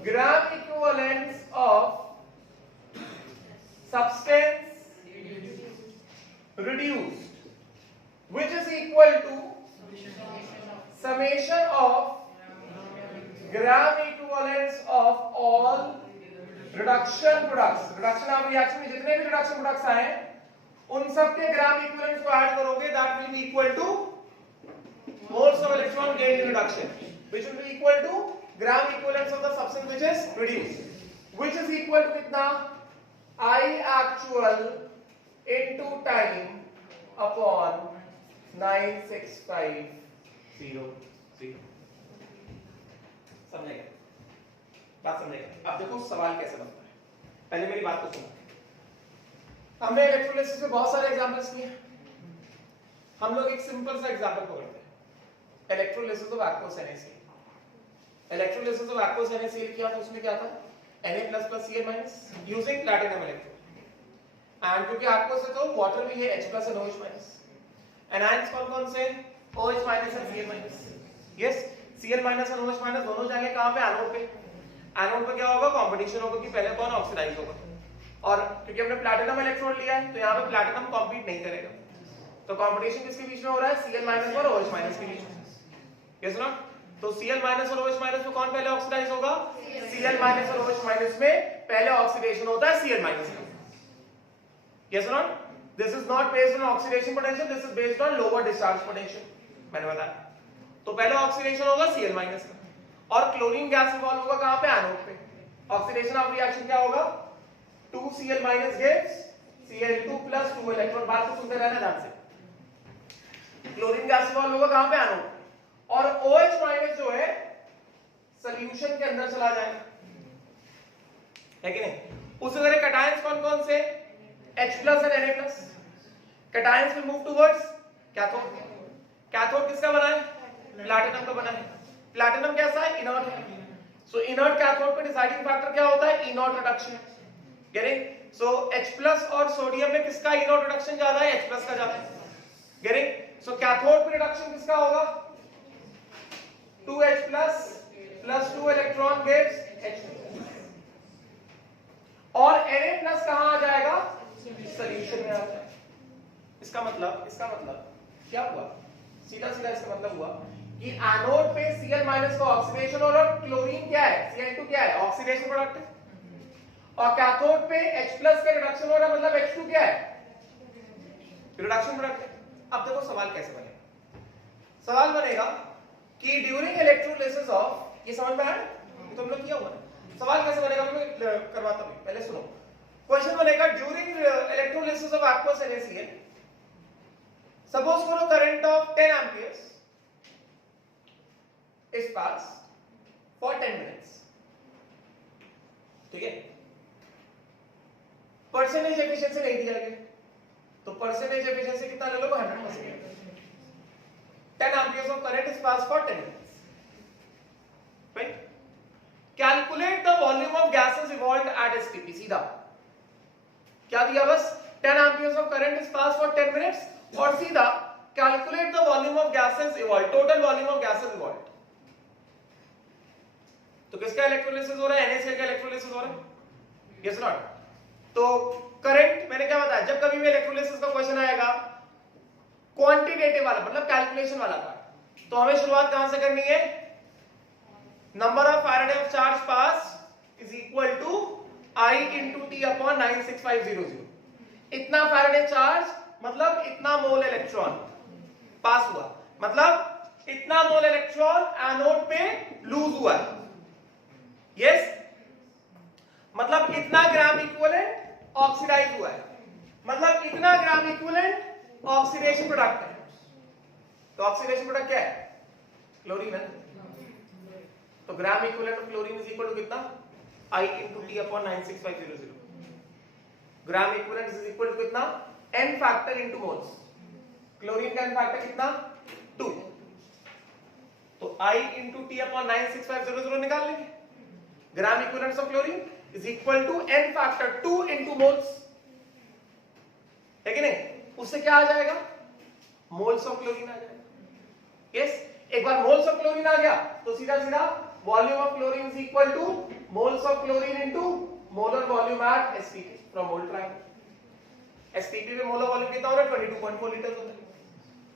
gram equivalents of substance reduced, which is equal to summation of gram equivalents of all reduction products। reduction of reaction में जितने भी reduction products आए उन सब के gram equivalents को ऐड करोगे, that will be equal to moles of electron gained in reduction, which will be equal to gram equivalents of the substance which is reduced, which is equal to कितना, I actual into time upon 96500। समझेगा बात, समझेगा। अब देखो सवाल कैसे बनता है, पहले मेरी बात को सुनो। हमने इलेक्ट्रोलिसिस में बहुत सारे एग्जांपल्स किए, हम लोग एक सिंपल सा एग्जांपल पकड़ते हैं, electrolysis of aqueous NaCl। Electrolysis of aqueous NaCl किया तो उसमें क्या था, Na++Cl- using platinum electrode, and क्योंकि aqueous है तो वाटर भी है H+ और OH-। एनायंस कौन से, OH- और Cl-। यस, Cl- और OH- दोनों जाएंगे कहां पे, एनोड पे। एनोड पे क्या होगा, कंपटीशन होगा कि पहले कौन ऑक्सीडाइज होगा, और क्योंकि हमने प्लैटिनम इलेक्ट्रोड लिया है तो यहाँ पे प्लैटिनम कॉम्पीट नहीं करेगा, तो कंपटीशन किसके बीच में हो रहा है, Cl- और OH- के बीच में, यस नॉट। तो Cl- और OH- में कौन पहले ऑक्सीडाइज होगा, Cl- और OH- में पहले ऑक्सीडेशन होता है Cl-, yes not. This is not based on oxidation potential, this is based on lower discharge potential, मैंने बताया। तो पहले ऑक्सीडेशन होगा Cl- में, और क्लोरीन गैस इवॉल्व होगा कहां पे, एनोड पे। ऑक्सीडेशन ऑफ रिएक्शन क्या होगा, 2Cl- gives Cl2 + 2 इलेक्ट्रॉन। बात को सुनते रहना ध्यान से। क्लोरीन गैस इवॉल्व होगा कहां पे, एनोड, और OH- जो है सॉल्यूशन के अंदर चला जाएगा, है कि नहीं। उसी तरह कैटायंस कौन से, H+ और Na+। Cations will move towards cathode. Cathode किसका बना है, प्लैटिनम का बना है। प्लैटिनम कैसा है, इनर्ट है, सो इनर्ट कैथोड पे डिसाइडिंग फैक्टर क्या होता है? E not reduction. Getting? So H+ और सोडियम में किसका ई नॉट रिडक्शन ज्यादा है? H+ का ज्यादा है। गेटिंग? सो कैथोड पे रिडक्शन किसका होगा? 2H+ plus 2 electron gives H2 और Na+ कहां आ जाएगा? सॉल्यूशन में आ जाएगा। इसका मतलब क्या हुआ? सीधा इसका मतलब हुआ कि एनोड पे Cl- का ऑक्सीडेशन और क्लोरीन क्या है? Cl2 क्या है? ऑक्सीडेशन प्रोडक्ट है। और कैथोड पे H+ का रिडक्शन हो रहा है, मतलब H2 क्या है? रिडक्शन प्रोडक्ट है। अब देखो सवाल कैसे बनेगा। सवाल बनेगा कि ड्यूरिंग इलेक्ट्रोलिसिस ऑफ, ये समझ में आया? ये तो हम लोग किया हुआ है। सवाल कैसे बनेगा मैं करवाता हूं, पहले सुनो। क्वेश्चन बनेगा during electrolysis of aqueous NaCl, suppose करो current of 10 amperes is passed for 10 minutes, ठीक है? परसेंटेज एफिशिएंसी नहीं दिया गया, तो परसेंटेज एफिशिएंसी कितना ले लोगे? 100%। 10 amperes of current is passed for 10 minutes, right? Calculate the volume of gases evolved at STP. सीधा क्या दिया? बस 10 amperes of current is passed for 10 minutes और सीधा calculate the volume of gases evolved, total volume of gases evolved। तो किसका इलेक्ट्रोलिसिस हो रहा है? NaCl का इलेक्ट्रोलिसिस हो रहा है, yes or not? तो करंट मैंने क्या बताया, जब कभी भी इलेक्ट्रोलिसिस का क्वेश्चन आएगा क्वांटिटेटिव वाला, मतलब कैलकुलेशन वाला पार्ट, तो हमें शुरुआत कहां से करनी है? Number of Faraday of charge pass is equal to I into T upon 96500। इतना फैराडे चार्ज मतलब इतना मोल इलेक्ट्रॉन पास हुआ, मतलब इतना मोल इलेक्ट्रॉन एनोड पे लूज हुआ है, यस? मतलब इतना ग्राम इक्विवेलेंट ऑक्सीडाइज हुआ है, मतलब इतना ग्राम इक्विवेलेंट ऑक्सीडेशन प्रोडक्ट है। तो ऑक्सीडेशन प्रोडक्ट क्या है? क्लोरीन है। तो gram equivalent of chlorine is equal to कितना? I into T upon 96500। Gram equivalent is equal to कितना? n factor into moles. Chlorine का n फैक्टर कितना? 2। तो I into T upon 96500 निकाल लेंगे। Gram equivalent of chlorine is equal to n factor 2 into moles, है कि नहीं? उससे क्या आ जाएगा? मोल्स ऑफ क्लोरीन आ जाएगा, यस? एक बार मोल्स ऑफ क्लोरीन आ गया तो सीधा सीधा volume of chlorine is equal to moles of chlorine into molar volume eight SPP from mole triangle. SPP में मोलर वॉल्यूम कितना हो रहा है? 22.4 लीटर होता है।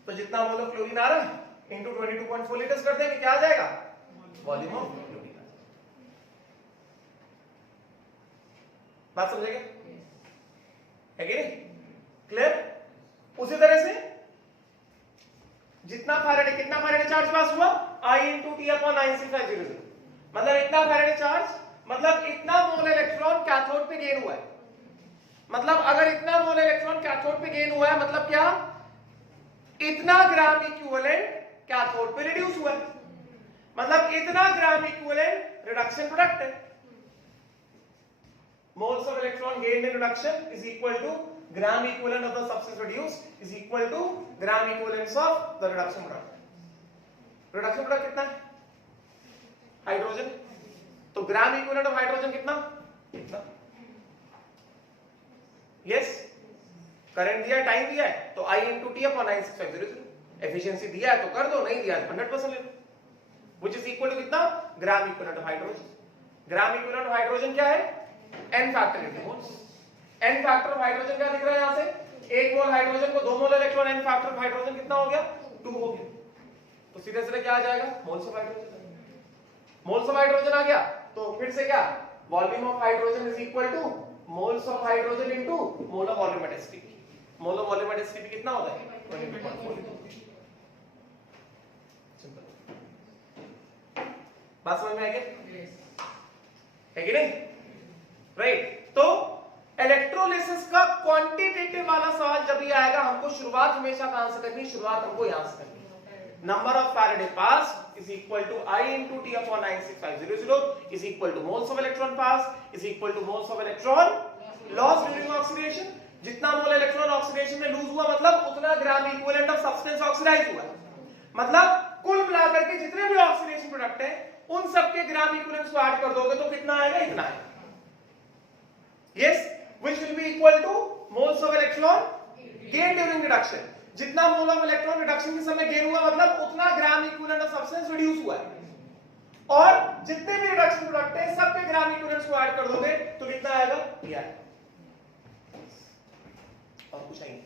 तो जितना मोल ऑफ क्लोरीन आ रहा है इनटू 22.4 लीटर्स कर देंगे, क्या आ जाएगा? Volume of chlorine. बात समझेगा? है कि नहीं? क्लियर? उसी तरह से जितना फैराडे, कितना फैराडे चार्ज पास हुआ? I into T upon 96500। मतलब इतना फैराडे चार्ज, मतलब इतना मोल इलेक्ट्रॉन कैथोड पे गेन हुआ है। मतलब अगर इतना मोल इलेक्ट्रॉन कैथोड पे गेन हुआ है, मतलब क्या? इतना ग्राम इक्विवेलेंट कैथोड पे रिड्यूस हुआ है, मतलब इतना ग्राम इक्विवेलेंट रिडक्शन प्रोडक्ट है। Moles of electron gain in reduction is equal to gram equivalent of the substance reduced is equal to gram equivalence of the reduction product। reduction product कितना है? हाइड्रोजन। तो gram equivalent of हाइड्रोजन कितना? कितना? यस? करंट दिया है, टाइम दिया है, तो I into T upon 96500। Efficiency दिया है तो कर दो, नहीं दिया है 100% ले लो, which is equal to कितना? gram equivalent of hydrogen. gram equivalent of hydrogen क्या है? n factor into moles। n factor of hydrogen क्या दिख रहा है? यहां से 1 मोल हाइड्रोजन को 2 मोल electron, n factor of hydrogen कितना हो गया? 2 हो गया। तो सीधे सीधे क्या आ जाएगा? Moles of hydrogen. Moles of hydrogen आ गया तो फिर से क्या? Volume of hydrogen is equal to moles of hydrogen into molar volume at STP. Molar volume at STP कितना होता है? 22.4। सिंपल। बात समझ में आ गई? है कि नहीं? राइट। तो इलेक्ट्रोलिसिस का क्वांटिटेटिव वाला सवाल जब भी आएगा, हमको शुरुआत हमेशा कहां से करनी? शुरुआत हमको यहां से करनी। Number of Faraday pass is equal to I into T upon 96500 is equal to moles of electron pass is equal to moles of electron loss during oxidation। जितना मोल इलेक्ट्रॉन ऑक्सीडेशन में लूज हुआ, मतलब उतना gram equivalent of substance oxidise हुआ। मतलब कुल मिलाकर के जितने भी ऑक्सीडेशन प्रोडक्ट है उन सबके ग्राम इक्विवेलेंट्स को ऐड कर दोगे तो कितना आएगा, इतना आएगा. Yes, which will be equal to moles of electron gain during reduction. जितना मोल ऑफ इलेक्ट्रॉन रिडक्शन के समय गेन हुआ मतलब उतना gram equivalent of substance reduce हुआ है. और जितने भी रिडक्शन प्रोडक्ट है सबके ग्राम इक्विवेलेंट्स को ऐड कर दोगे तो कितना आएगा, ये आएगा. और कुछ नहीं.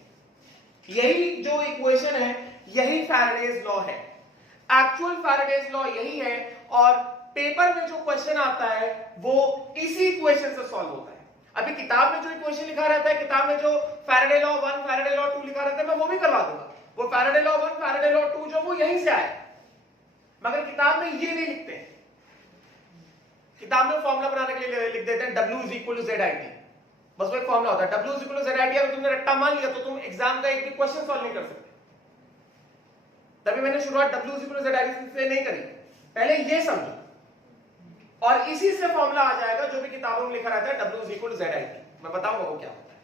यही जो इक्वेशन है यही फैराडेज लॉ है. एक्चुअल फैराडेज लॉ यही है और पेपर में जो क्वेश्चन आता है वो इसी इक्वेशन से सॉल्व होता है. अभी किताब में जो इक्वेशन लिखा रहता है, किताब में जो फैराडे लॉ 1 फैराडे लॉ 2 लिखा रहता है, मैं वो भी करवा दूंगा. वो फैराडे लॉ 1 फैराडे लॉ 2 जो वो यहीं से आया, मगर किताब में ये नहीं लिखते हैं. किताब में फॉर्मूला बनाने के लिए लिख देते हैं W is equal to ZIT. बस वो एक फॉर्मूला होता है. W is equal to ZIT अगर तुमने रट्टा मान लिया तो तुम एग्जाम का एक भी क्वेश्चन सॉल्व नहीं कर सकते. तभी मैंने शुरुआत W is equal to ZIT से नहीं करी. पहले ये समझो और इसी से फॉर्मूला आ जाएगा जो भी किताबों में लिखा रहता है W is equal to ZIT. मैं बताऊंगा वो क्या होता है.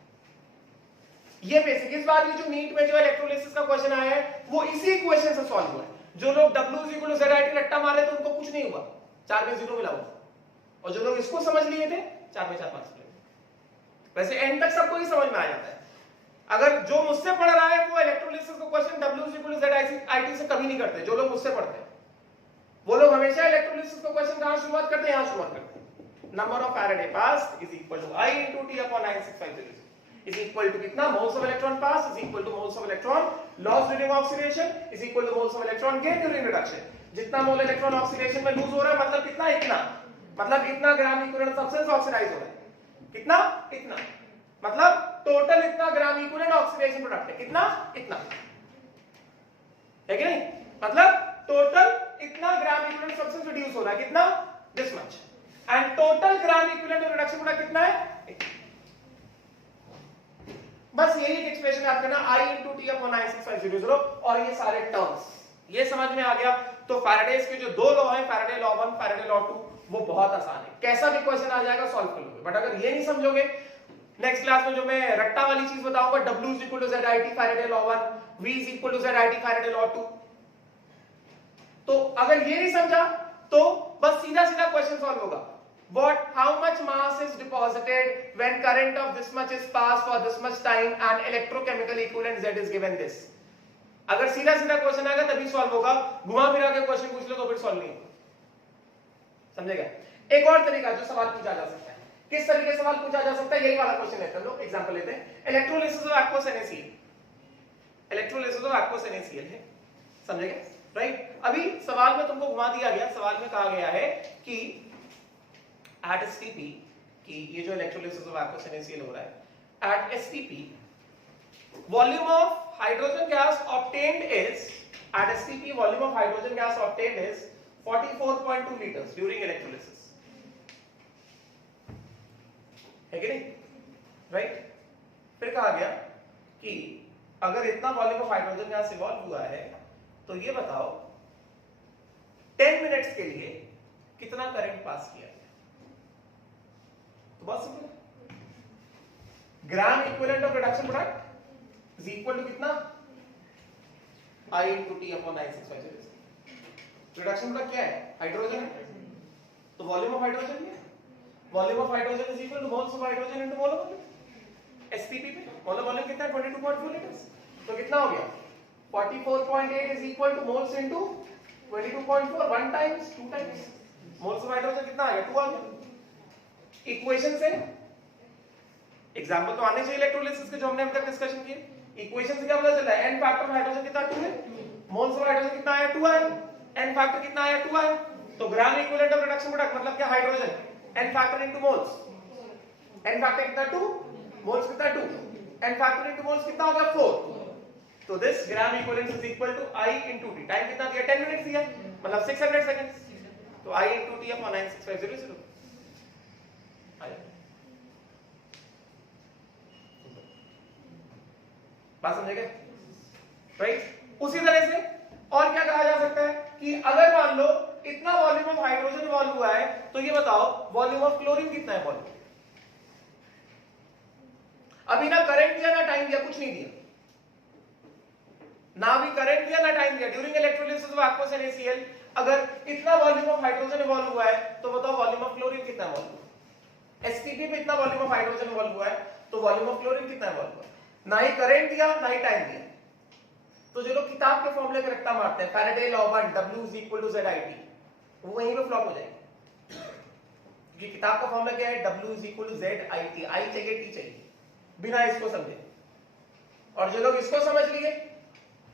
ये बेसिक. इस बार ये जो नीट में जो इलेक्ट्रोलिसिस का क्वेश्चन आया है वो इसी इक्वेशन से सॉल्व हुआ है. जो लोग W is equal to ZIT रट्टा मारे तो उनको कुछ नहीं हुआ, 4 में 0 मिला हुआ. और जो लोग इसको समझ लिए थे 4 में 4 5 मिले. वैसे एंड तक सबको ही समझ में आ जाता है. अगर जो मुझसे पढ़ रहा है वो इलेक्ट्रोलिसिस का question W is equal to ZIT से कभी नहीं करते. जो लोग मुझसे पढ़ते हैं वो लोग हमेशा इलेक्ट्रोलिसिस का क्वेश्चन कहां शुरुआत करते हैं, यहां शुरुआत करते हैं. Number of Faraday pass is equal to I into T upon 9650 is equal to कितना, moles of electron pass is equal to moles of electron loss during oxidation is equal to moles of electron gain during reduction. जितना मोल इलेक्ट्रॉन ऑक्सीडेशन में लूज हो रहा है मतलब कितना, इतना. मतलब इतना ग्राम इक्विवेलेंट सब्सटेंस ऑक्सीडाइज हो रहा है. कितना, इतना. मतलब टोटल इतना ग्राम इक्विवेलेंट ऑक्सीडेशन प्रोडक्ट है. कितना, इतना. है कि नहीं. मतलब टोटल इतना ग्राम इक्विवेलेंट सब्सटेंस रिड्यूस हो रहा है. कितना, this much. And total gram equivalent reduction product कितना है. बस यही एक एक्सप्रेशन याद करना, I into T upon 9650 और ये सारे टर्म्स. ये समझ में आ गया तो फैराडेज के जो दो लॉ हैं, फैराडे लॉ 1 फैराडे लॉ 2, वो बहुत आसान है. कैसा भी क्वेश्चन आ जाएगा सॉल्व कर लोगे. बट अगर ये नहीं समझोगे, नेक्स्ट क्लास में जो मैं रट्टा वाली चीज बताऊंगा, W is equal to ZIT Faraday law 1, V is equal to ZIT Faraday law 2, तो अगर ये नहीं समझा तो बस सीधा सीधा क्वेश्चन सॉल्व होगा. how much mass is deposited when current of this much is passed for this much time and electrochemical equivalent Z is given this. अगर सीधा सीधा क्वेश्चन आएगा तभी सॉल्व होगा. घुमा फिरा के क्वेश्चन पूछ लो तो फिर सॉल्व नहीं होगा. समझेगा. एक और तरीका जो सवाल पूछा जा सकता है. किस तरीके से सवाल पूछा जा सकता है, यही वाला क्वेश्चन लेते हैं. लो एग्जांपल लेते हैं. Electrolysis of aqueous NaCl. Electrolysis of aqueous NaCl है. समझेगा. राइट. अभी सवाल में तुमको घुमा दिया गया. सवाल में कहा गया है कि at STP कि ये जो इलेक्ट्रोलिसिस ऑफ एक्वस NaCl हो रहा है, at STP volume of hydrogen gas obtained is, at STP volume of hydrogen gas obtained is 44.2 liters during electrolysis. है कि नहीं. राइट. फिर कहा गया कि अगर इतना volume of hydrogen gas evolve हुआ है तो ये बताओ 10 मिनट्स के लिए कितना करंट पास किया गया. तो बहुत simple. Gram equivalent of reduction product is equal to कितना, I into T upon 9650. Reduction product क्या है, हाइड्रोजन है. तो वॉल्यूम ऑफ हाइड्रोजन क्या है, volume of hydrogen is equal to moles of hydrogen into mole of volume. STP पे मोल ऑफ वॉल्यूम कितना है, 22.4 लीटर्स. तो कितना हो गया, 44.8 is equal to moles into 22.4, 1 times 2 times. Moles of hydrogen कितना आ गया, 2 आ गया. इक्वेशन से एग्जांपल तो आने चाहिए इलेक्ट्रोलिसिस के जो हमने अब तक डिस्कशन किए. इक्वेशन से क्या पता चला है, n फैक्टर हाइड्रोजन कितना 2 है, मोल्स ऑफ हाइड्रोजन कितना आया 2 आया, n फैक्टर कितना आया 2 आया. तो gram equivalent of reduction product मतलब क्या, hydrogen n factor into moles. n factor कितना 2, मोल्स कितना 2, n फैक्टर इनटू मोल्स कितना हो गया 4. तो this gram equivalent is equal to I into T. Time कितना दिया, 10 मिनट्स दिया, मतलब 600 सेकंड्स. तो I into T upon 9650 आया. बात समझेगा. राइट. उसी तरह से और क्या कहा जा सकता है कि अगर मान लो इतना वॉल्यूम ऑफ हाइड्रोजन इवॉल्व हुआ है तो ये बताओ वॉल्यूम ऑफ क्लोरीन कितना है. वॉल्यूम अभी ना करंट दिया ना टाइम दिया, कुछ नहीं दिया, ना भी करंट दिया ना टाइम दिया. During electrolysis of aqueous NaCl अगर इतना वॉल्यूम ऑफ हाइड्रोजन इवॉल्व हुआ है तो बताओ वॉल्यूम ऑफ क्लोरीन कितना इवॉल्व हुआ? एसटीपी में इतना वॉल्यूम ऑफ हाइड्रोजन इवॉल्व हुआ है तो वॉल्यूम ऑफ क्लोरीन कितना इवॉल्व हुआ? ना ही करंट दिया ना ही टाइम दिया। तो जो लोग किताब के फॉर्मूले पे रट्टा मारते हैं, फैराडे लॉ 1 W = ZIT, वो वहीं पे फ्लॉप हो जाएंगे। क्योंकि किताब का फॉर्मूला क्या है? W = ZIT, I चाहिए T चाहिए, बिना इसको समझे। और जो लोग इसको समझ लिए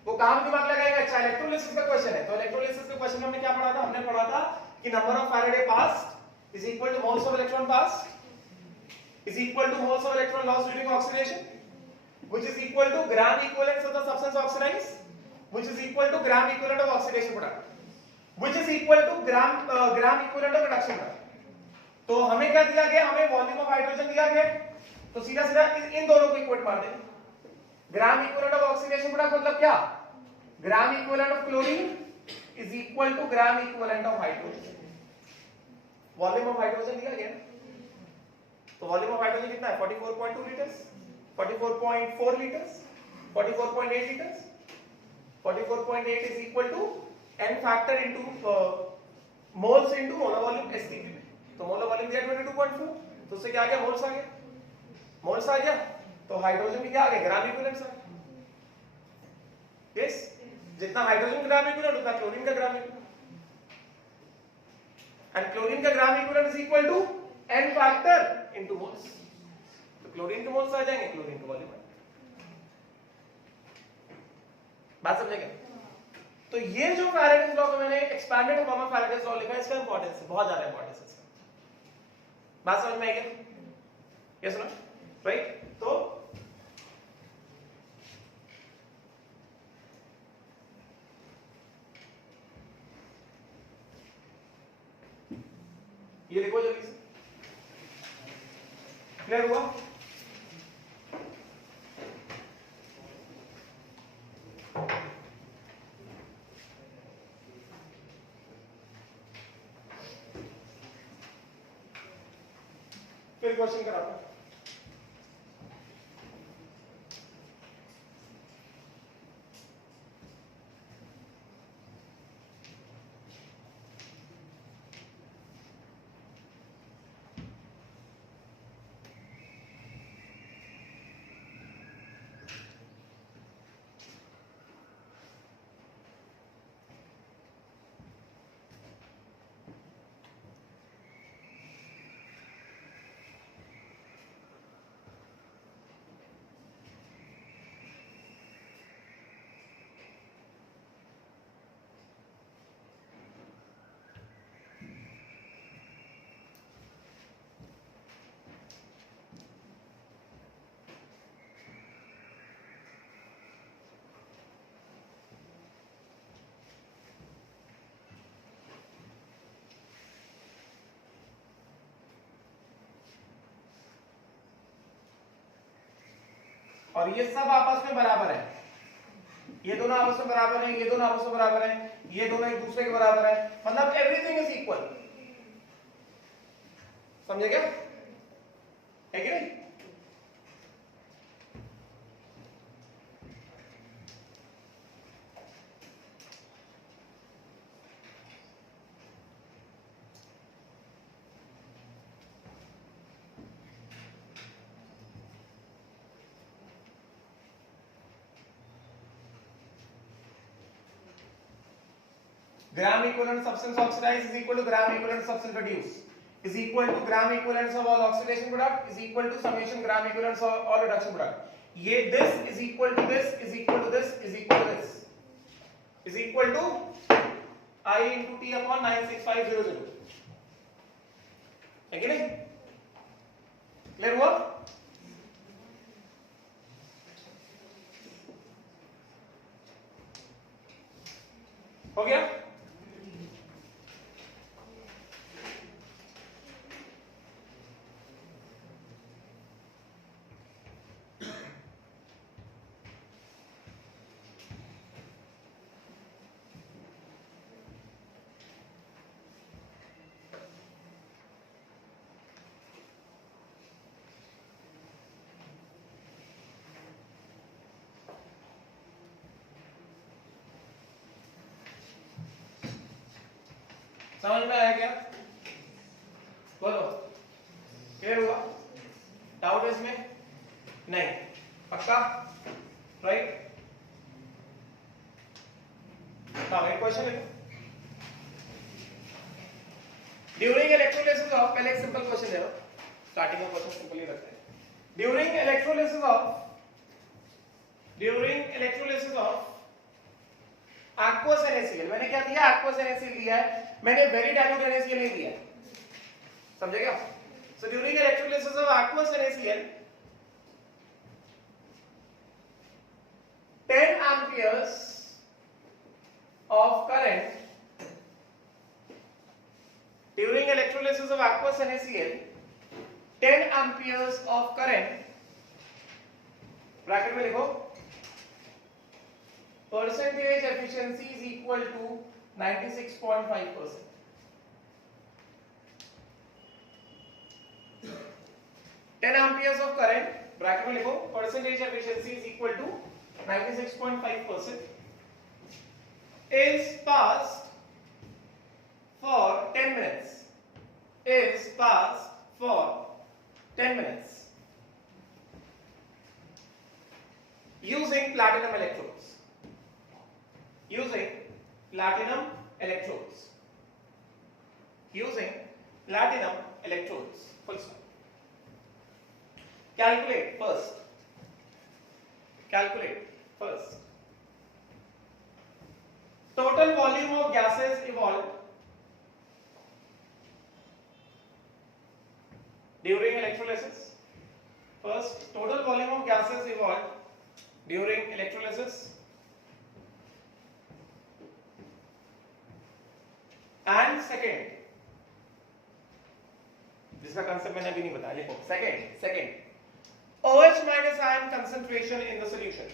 वो काम दिमाग लगाएगा। अच्छा इलेक्ट्रोलिसिस का क्वेश्चन है, तो इलेक्ट्रोलिसिस के क्वेश्चन में हमने क्या पढ़ा था? हमने पढ़ा था कि number of Faraday passed is equal to moles of electron passed is equal to moles of electron lost during oxidation, which is equal to gram equivalent of the substance oxidized, which is equal to gram equivalent of oxidation product, which is equal to gram equivalent of reduction product. तो हमें क्या दिया गया? हमें वॉल्यूम ऑफ हाइड्रोजन दिया गया, तो सीधा सीधा इन दोनों को इक्वेट मार देंगे। Gram equivalent of oxidation product मतलब क्या? Gram equivalent of chlorine is equal to gram equivalent of hydrogen. Volume of hydrogen दिया गया, तो वॉल्यूम ऑफ हाइड्रोजन कितना है? 44.2 litres, 44.4 liters, 44.8 liters. 44.8 is equal to n factor into moles into molar volume STP में। तो मोलर वॉल्यूम दिया 22.4, तो उससे क्या आ गया? मोल्स आ गया। मोल्स आ गया तो हाइड्रोजन भी क्या आ गया? ग्राम इक्विवेलेंट आ गया। यस, जितना हाइड्रोजन ग्राम इक्विवेलेंट उतना क्लोरीन का ग्राम इक्विवेलेंट, एंड क्लोरीन का gram equivalent is equal to n factor into moles। Chlorine के मोल्स आ जाएंगे, क्लोरीन का वॉल्यूम। बात समझे क्या? तो ये जो फैराडेज लॉ को मैंने एक्सपैंडेड फॉर्म में फैराडेज लॉ लिखा है, इसका इंपॉर्टेंस है, बहुत ज्यादा इंपॉर्टेंस है इसका। बात समझ में आई क्या? Yes no right? तो ये देखो जल्दी से, क्लियर हुआ? फिर क्वेश्चन कराऊंगा। और ये सब आपस में बराबर है, ये दोनों आपस में बराबर है, ये दोनों आपस में बराबर है, ये दोनों एक दूसरे के बराबर है, मतलब एवरीथिंग इज इक्वल। समझे क्या? है कि नहीं? Gram equivalent substance oxidized is equal to gram equivalent substance reduced is equal to gram equivalents of all oxidation product is equal to summation gram equivalents of all reduction product. ये this is equal to this is equal to this is equal to this is equal to I into T upon 96500। है कि नहीं? क्लियर हुआ? हो गया? समझ में आया क्या? बोलो, क्लियर हुआ? डाउट इसमें? नहीं, पक्का? राइट? हाँ, एक क्वेश्चन लिखो। ड्यूरिंग इलेक्ट्रोलिसिस ऑफ, पहले एक सिंपल क्वेश्चन दे रहा हूं, स्टार्टिंग में क्वेश्चन सिंपल ही रखते हैं। During electrolysis of aqueous NaCl, मैंने क्या दिया? aqueous NaCl दिया है, मैंने very dilute NaCl नहीं दिया, समझे क्या? So during electrolysis of aqueous NaCl, 10 amperes of current, during electrolysis of aqueous NaCl, 10 amperes of current, bracket में लिखो, percentage efficiency is equal to 96.5%. 10 amperes of current, bracket में लिखो, percentage efficiency is equal to 96.5%, is passed for 10 minutes. Is passed for 10 minutes using platinum electrodes. Using platinum electrodes. Using platinum electrodes. Full stop. Calculate first. Calculate first. Total volume of gases evolved during electrolysis. First, total volume of gases evolved during electrolysis. And second, जिसका कंसेप्ट मैंने अभी नहीं बताया, लिखो second OH minus ion concentration in the solution.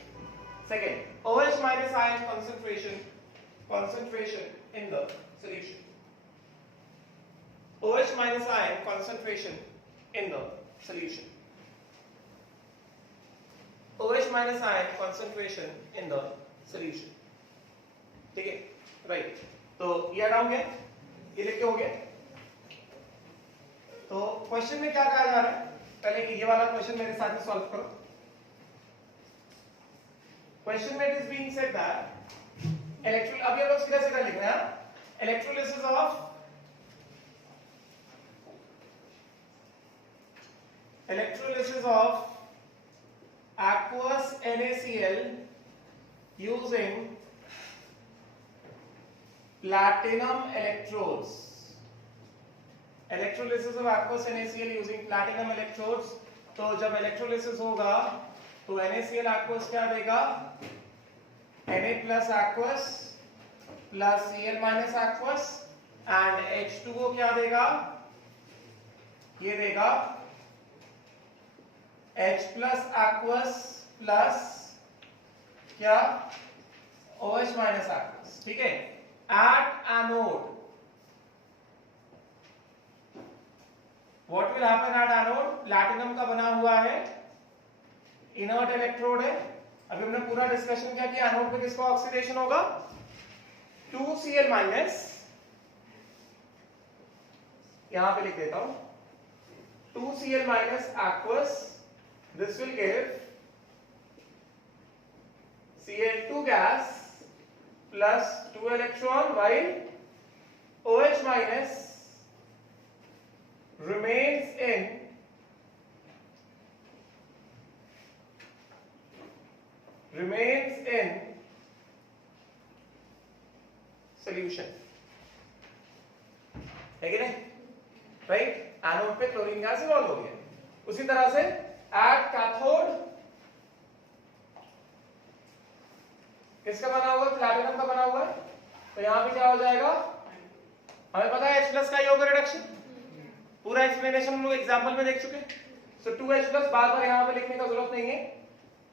Second, OH minus ion concentration in the solution. OH minus ion concentration in the solution. OH minus ion concentration in the solution. ठीक है, राइट? तो ये डाउन गया, ये लिख के हो गया। तो क्वेश्चन में क्या कहा जा रहा है, पहले ये वाला क्वेश्चन मेरे साथ ही सॉल्व करो। क्वेश्चन में it is being said that अब ये लोग सीधा सीधा लिख रहे हैं, electrolysis of aqueous NaCl using platinum electrodes. Electrolysis of aqueous NaCl using platinum electrodes. तो जब इलेक्ट्रोलिसिस होगा तो NaCl aqueous क्या देगा? Na plus aqueous plus Cl minus aqueous and H2O क्या देगा? ये देगा H plus aqueous plus क्या? OH minus aqueous, ठीक है? At anode, what will happen at anode? Platinum का बना हुआ है, इनर्ट इलेक्ट्रोड है। अभी हमने पूरा डिस्कशन क्या किया, एनोड पे किसका ऑक्सीडेशन होगा? 2Cl माइनस, यहां पे लिख देता हूं 2Cl minus aqueous. This will give Cl2 gas plus 2 electron, while OH minus remains in solution, है कि नहीं? राइट? एनोड पे क्लोरीन गैस इवॉल्व हो गया। उसी तरह से एट कैथोड किसका बना हुआ है? प्लैटिनम का बना हुआ है। तो यहां पे क्या हो जाएगा? हमें पता है H+ का ये होगा रिडक्शन, पूरा एक्सप्लेनेशन हम लोग एग्जांपल में देख चुके हैं। सो 2H+ बार बार यहां पे लिखने का जरूरत नहीं है।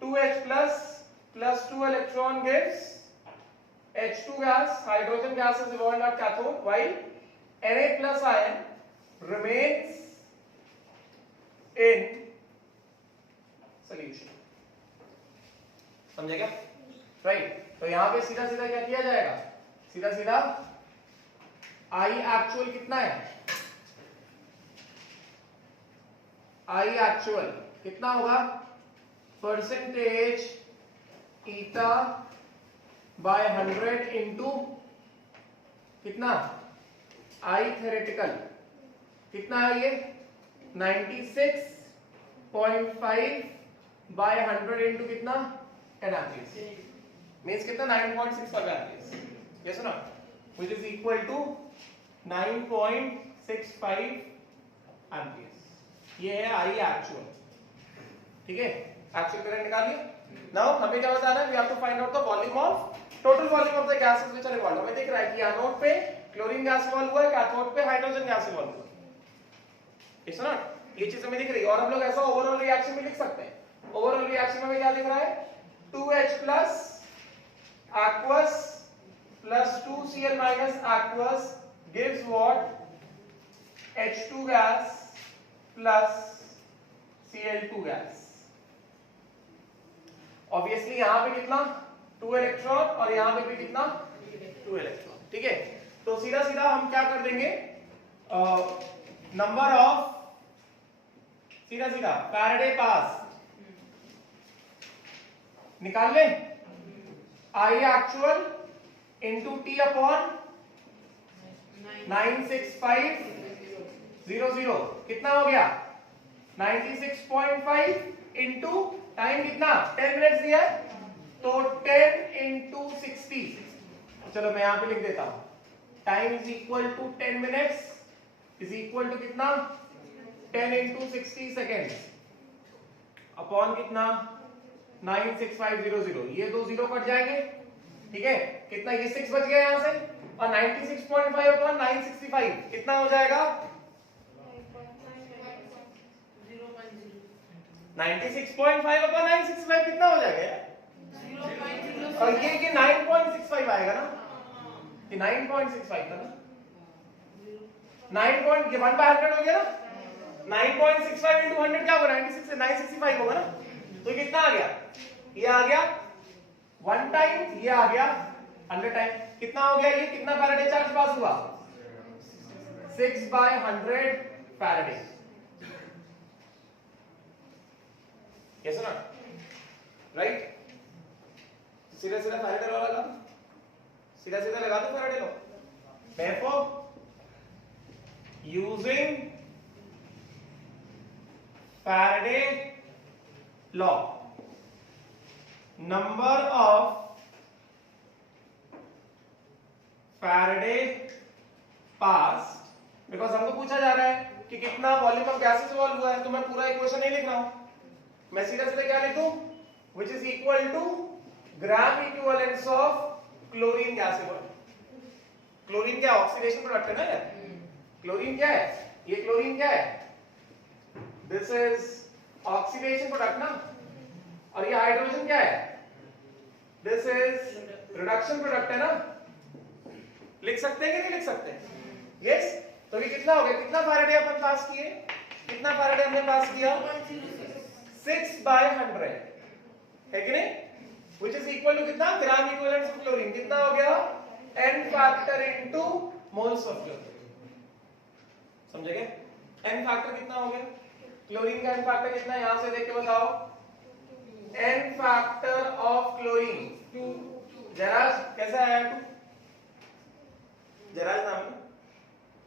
2H+ plus 2 electron gives H2 gas, hydrogen gas is evolved at cathode, while Na plus ion remains in solution. समझे क्या? राइट? तो यहां पे सीधा सीधा क्या किया जाएगा? सीधा सीधा आई एक्चुअल कितना है, आई एक्चुअल कितना होगा, परसेंटेज ईटा बाय 100 इंटू कितना, आई थेरेटिकल कितना है ये 96.5 बाय 100 इंटू कितना 10 एम्पियर्स, मींस कितना 9.65 एम्पियर्स, यस ना, which is equal to 9.65 amperes. ये है आई एक्चुअल, ठीक है, एक्चुअल करंट निकाल लिया। नाउ हमें क्या बताना है, we have to find out the volume of, total volume of the gases which are involved. हमें दिख रहा है कि एनोड पे क्लोरीन गैस इन्वॉल्व हुआ है, कैथोड पे हाइड्रोजन गैस इन्वॉल्व हुआ है, इट्स नॉट, ये चीज हमें दिख रही है। और हम लोग ऐसा ओवरऑल रिएक्शन भी लिख सकते हैं। ओवरऑल रिएक्शन में क्या दिख रहा है, 2H plus aqueous plus 2Cl minus aqueous gives what, H2 gas plus Cl2 gas। Obviously यहां पे कितना 2 इलेक्ट्रॉन और यहां पे भी कितना 2 इलेक्ट्रॉन, ठीक है। तो सीधा सीधा हम क्या कर देंगे, नंबर ऑफ, सीधा सीधा फैराडे पास निकाल ले, आई एक्चुअल इंटू टी अपॉन 96500 कितना हो गया 96.5 इंटू टाइम कितना 10 मिनट्स दिया है, तो 10 इंटू 60, चलो मैं यहां पे लिख देता हूं, time is equal to 10 minutes is equal to कितना 10 इंटू 60 सेकेंड्स अपॉन कितना 96500, ये दो जीरो कट जाएंगे, ठीक है, कितना ये 6 बच गया यहां से, और 96.5 अपॉन 965 कितना हो जाएगा 96.5 अपॉन 965 कितना हो जाएगा, और ये 9.65 आएगा ना, ये 9.65 था ना, 9 पॉइंट, ये 1/100 हो गया ना, 9.65 इंटू 100 क्या होगा 96 से 965 होगा ना, तो कितना आ गया, ये आ गया 1 टाइम, ये आ गया 100 टाइम, कितना हो गया, ये कितना फैराडे चार्ज पास हुआ 6/100 फैराडे, यस ना, राइट। सीधा सीधा फैराडे लॉ लगा दो, सीधा सीधा लगा दो Faraday law. Therefore, using Faraday law, number of Faraday passed, because हमको पूछा जा रहा है कि कितना वॉल्यूम ऑफ गैसेस इवॉल्व हुआ है, तो मैं पूरा इक्वेशन नहीं लिख रहा हूं, मैं सीधा सीधा क्या लिखूं, which is equal to gram equivalence of chlorine gas evolve. Chlorine क्या ऑक्सीडेशन प्रोडक्ट है ना यार, क्लोरीन क्या है, ये क्लोरीन क्या है, दिस इज ऑक्सीडेशन प्रोडक्ट ना, और ये हाइड्रोजन क्या है, दिस इज रिडक्शन प्रोडक्ट है ना, लिख सकते हैं कि नहीं लिख सकते, यस। तो ये कितना हो गया, कितना फैराडे अपन पास किए, कितना फैराडे हमने पास किया 6/100 है कि नहीं, which is equal to कितना ग्राम इक्विवेलेंस ऑफ क्लोरीन, कितना हो गया n factor into moles of chlorine, समझे क्या, n फैक्टर कितना हो गया, क्लोरीन का n फैक्टर कितना है, यहां से देख के बताओ, n फैक्टर ऑफ क्लोरीन 2, जराज कैसा आया 2, जराज नाम है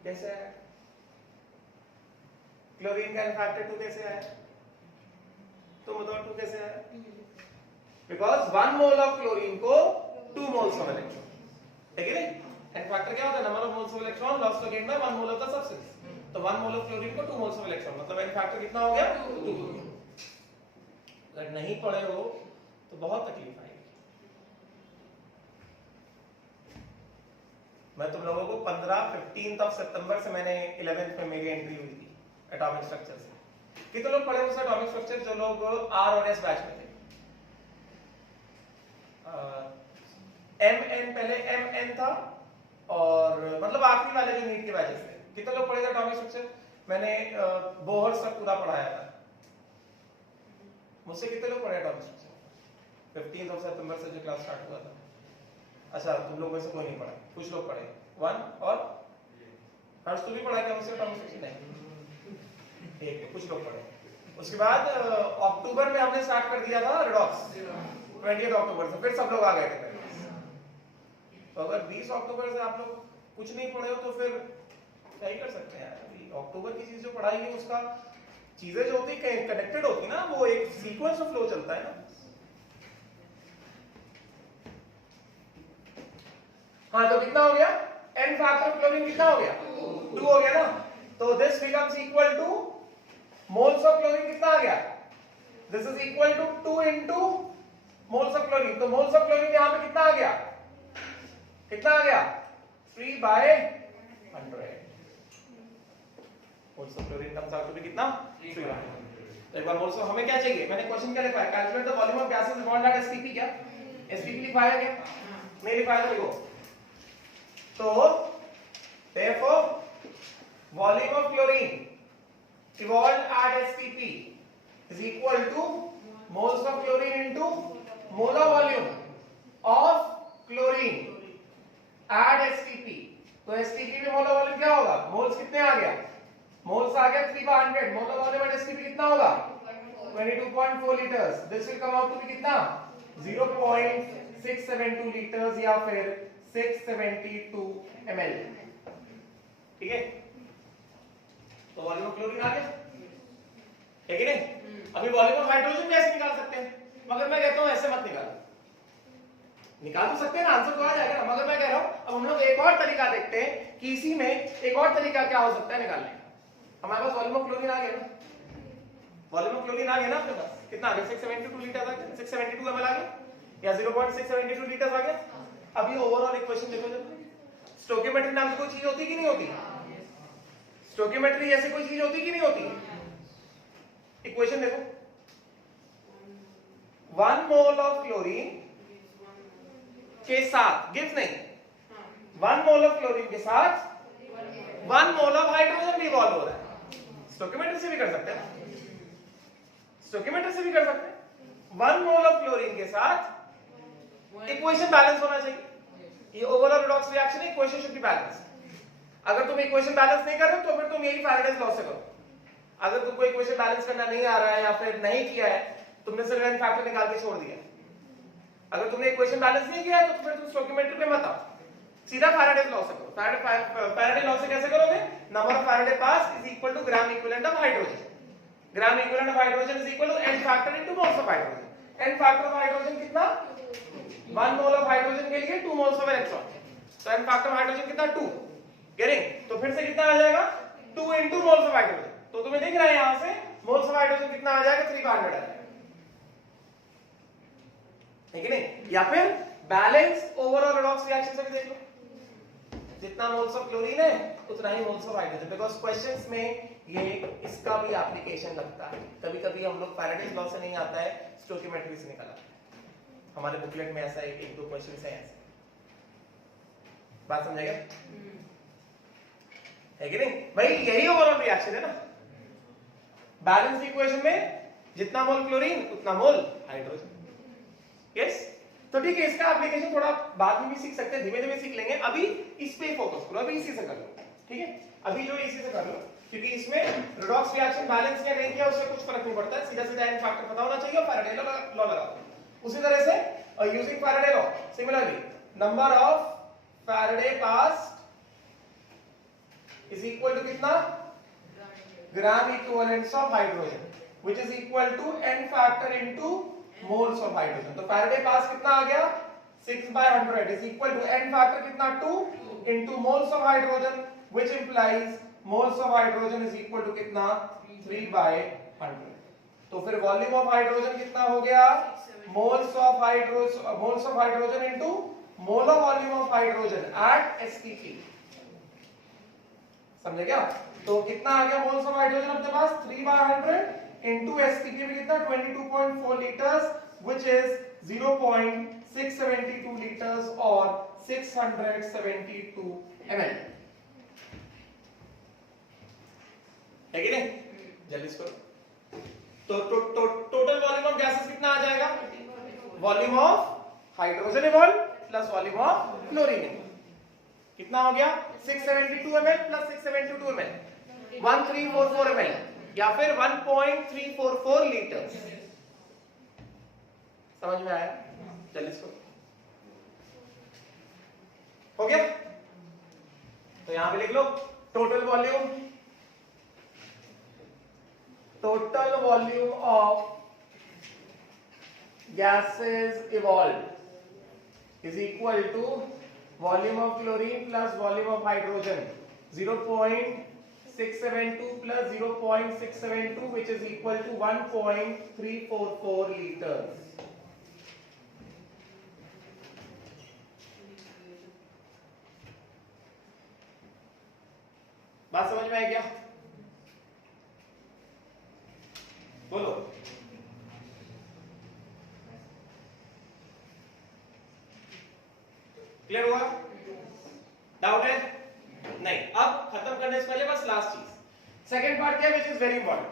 कैसे आया, क्लोरीन का n फैक्टर 2 कैसे आया, तो बताओ 2 कैसे आया, बिकॉज 1 मोल ऑफ क्लोरीन को 2 मोल्स ऑफ इलेक्ट्रॉन, ठीक है। एन फैक्टर क्या होता है, number of moles of electron lost to gain by 1 mole of the substance, तो 1 मोल ऑफ क्लोरीन को 2 मोल्स ऑफ इलेक्ट्रॉन, मतलब एन फैक्टर कितना हो गया 2। अगर नहीं पढ़े हो तो बहुत तकलीफ आएगी। मैं तुम लोगों को 15 सितंबर से मैंने 11th में मेरी एंट्री हुई थी एटॉमिक स्ट्रक्चर से, कितने लोग पढ़े उस एटॉमिक स्ट्रक्चर जो लोग आर और एस बैच में थे, MN पहले MN था, और मतलब आखिरी वाले जो नीट के बैचेस थे, कितने लोग पढ़े थे एटॉमिक स्ट्रक्चर, मैंने बोहर तक पूरा पढ़ाया था, मुझसे कितने लोग पढ़े एटॉमिक स्ट्रक्चर 15 सितंबर से जो क्लास स्टार्ट हुआ था, अच्छा तुम लोग में से कोई नहीं पढ़ा, कुछ लोग पढ़े 1 और हर्ष तू भी पढ़ा केमिस्ट्री टर्म्स नहीं? एक कुछ लोग पढ़े। उसके बाद अक्टूबर में हमने स्टार्ट कर दिया था रिडॉक्स 20 अक्टूबर से, फिर सब लोग आ गए थे। तो अगर 20 अक्टूबर से आप लोग कुछ नहीं पढ़े हो तो फिर क्या ही कर सकते हैं। अक्टूबर की चीज जो पढ़ाई है उसका चीजें जो होती है कनेक्टेड होती ना, वो एक सीक्वेंस ऑफ फ्लो चलता है ना। हाँ तो कितना हो गया? n फैक्टर ऑफ क्लोरीन कितना हो गया? 2 हो गया ना। तो this becomes equal to moles of chlorine कितना आ गया? This is equal to 2 into moles of chlorine. तो मोल्स ऑफ क्लोरीन यहां पे कितना आ गया? कितना आ गया? 3/100। Moles of chlorine comes out to be कितना? 3/100। एक बार मोल्स ऑफ हमें क्या चाहिए? मैंने क्वेश्चन क्या लिखा है? Calculate the volume of gases involved at STP. क्या एसटीपी लिखा है क्या? नहीं लिखा है तो लिखो। तो therefore volume of chlorine evolved at STP is equal to moles of chlorine into molar volume of chlorine at STP। तो STP में मोलर वॉल्यूम क्या होगा? मोल्स कितने आ गया? मोल्स आ गया 3/100। मोलर वॉल्यूम एट STP कितना होगा? 22.4 litres. This will come out to be कितना? 0.672 लीटर्स या फिर 672 ml। ठीक है, तो वॉल्यूम ऑफ क्लोरीन आ गया है कि नहीं? अभी वॉल्यूम ऑफ हाइड्रोजन भी ऐसे निकाल सकते हैं, मगर मैं कहता हूं ऐसे मत निकाल तो सकते हैं ना, आंसर तो आ जाएगा ना। मगर मैं कह रहा हूं अब हम लोग एक और तरीका देखते हैं कि इसी में एक और तरीका क्या हो सकता है निकालने का। हमारे पास वॉल्यूम ऑफ क्लोरीन आ गया ना, वॉल्यूम ऑफ क्लोरीन आ गया ना आपके पास। कितना आ गया? 672 लीटर आ गया, 672 ml आ गया या 0.672 लीटर आ गया। अभी ओवरऑल इक्वेशन देखो, जब स्टोइकियोमेट्री नाम की कोई चीज होती कि नहीं होती? स्टोइकियोमेट्री ऐसी कोई चीज होती कि नहीं होती? इक्वेशन देखो, 1 मोल ऑफ क्लोरीन के साथ गिव्स नहीं, 1 मोल ऑफ क्लोरीन के साथ 1 मोल ऑफ हाइड्रोजन भी इवॉल्व हो रहा है। स्टोइकियोमेट्री से भी कर सकते हैं, स्टोइकियोमेट्री से भी कर सकते हैं। 1 मोल ऑफ क्लोरीन के साथ इक्वेशन बैलेंस होना चाहिए। ये ओवरऑल रिडॉक्स रिएक्शन है, इक्वेशन शुड बी बैलेंस। अगर तुम इक्वेशन बैलेंस नहीं कर रहे तो फिर तुम यही फैराडेज लॉ से करो। अगर तुमको इक्वेशन बैलेंस करना नहीं आ रहा है या फिर नहीं किया है, तुमने सिर्फ n फैक्टर निकाल के छोड़ दिया, अगर तुमने इक्वेशन बैलेंस नहीं किया है तो फिर तुम स्टोइकियोमेट्री पे मत आओ, सीधा फैराडेज लॉ से करो। फैराडे लॉ से कैसे करोगे? Number of Faraday pass is equal to gram equivalent of hydrogen. Gram equivalent of hydrogen is equal to n factor into moles of hydrogen. n factor of hydrogen कितना? 1 मोल ऑफ हाइड्रोजन के लिए 2 मोल्स ऑफ इलेक्ट्रॉन। तो n फैक्टर ऑफ हाइड्रोजन कितना? 2। गेटिंग? तो फिर से कितना आ जाएगा? 2 इनटू मोल्स ऑफ हाइड्रोजन। तो तुम्हें दिख रहा है यहां से मोल्स ऑफ हाइड्रोजन कितना आ जाएगा? 3/100 आ जाएगा, है कि नहीं? या फिर बैलेंस ओवरऑल रिडॉक्स रिएक्शन से भी देख लो, जितना मोल्स ऑफ क्लोरीन है उतना ही moles of hydrogen. Because questions में ये इसका भी एप्लीकेशन लगता है। कभी-कभी हम लोग फैराडेज लॉ से नहीं आता है, स्टोइकियोमेट्री से निकाला है। हमारे बुकलेट में ऐसा एक दो क्वेश्चंस हैं ऐसे। बात समझेगा? है कि नहीं भाई? यही ओवरऑल रिएक्शन है ना। बैलेंस इक्वेशन में जितना मोल क्लोरीन उतना मोल हाइड्रोजन। यस, तो ठीक है, इसका एप्लीकेशन थोड़ा बाद में भी सीख सकते हैं, धीमे धीमे सीख लेंगे। अभी इस पे फोकस करो, अभी इसी से कर लो, ठीक है? अभी जो इसी से कर लो, क्योंकि इसमें रिडॉक्स रिएक्शन बैलेंस किया नहीं किया उससे कुछ फर्क नहीं पड़ता है। सीधा सीधा n फैक्टर पता होना चाहिए और फैराडे लॉ लगाओ। उसी तरह से using Faraday law, similarly number of Faraday pass is equal to कितना? Gram equivalents of hydrogen, which is equal to n factor into moles of hydrogen. तो फैराडे पास कितना आ गया? 6/100 is equal to n factor कितना? 2 into moles of hydrogen, which implies moles of hydrogen is equal to कितना? 3/100। तो फिर वॉल्यूम ऑफ हाइड्रोजन कितना हो गया? Moles of hydrogen into molar volume of hydrogen at STP. समझे क्या? तो कितना आ गया मोल्स ऑफ हाइड्रोजन अपने पास? 3/100 इनटू एसटीपी में कितना? 22.4 लीटर्स, व्हिच इज 0.672 लीटर्स और 672 ml। है कि नहीं? जल्दी करो। तो टोटल वॉल्यूम ऑफ गैसेस कितना आ जाएगा? Volume of hydrogen evolve plus volume of chlorine evolve. कितना हो गया 672 ml प्लस 672 ml 1344 ml या फिर 1.344 लीटर। समझ में आया? चलिए इसको हो गया, तो यहां पे लिख लो total volume of gases evolved is equal to volume of chlorine plus volume of hydrogen 0.672 plus 0.672 which is equal to 1.344 liters। बात समझ में आई क्या? बोलो। क्लियर हुआ? डाउट है? नहीं। अब खत्म करने से पहले बस लास्ट चीज, सेकंड पार्ट क्या, विच इज वेरी इंपॉर्टेंट।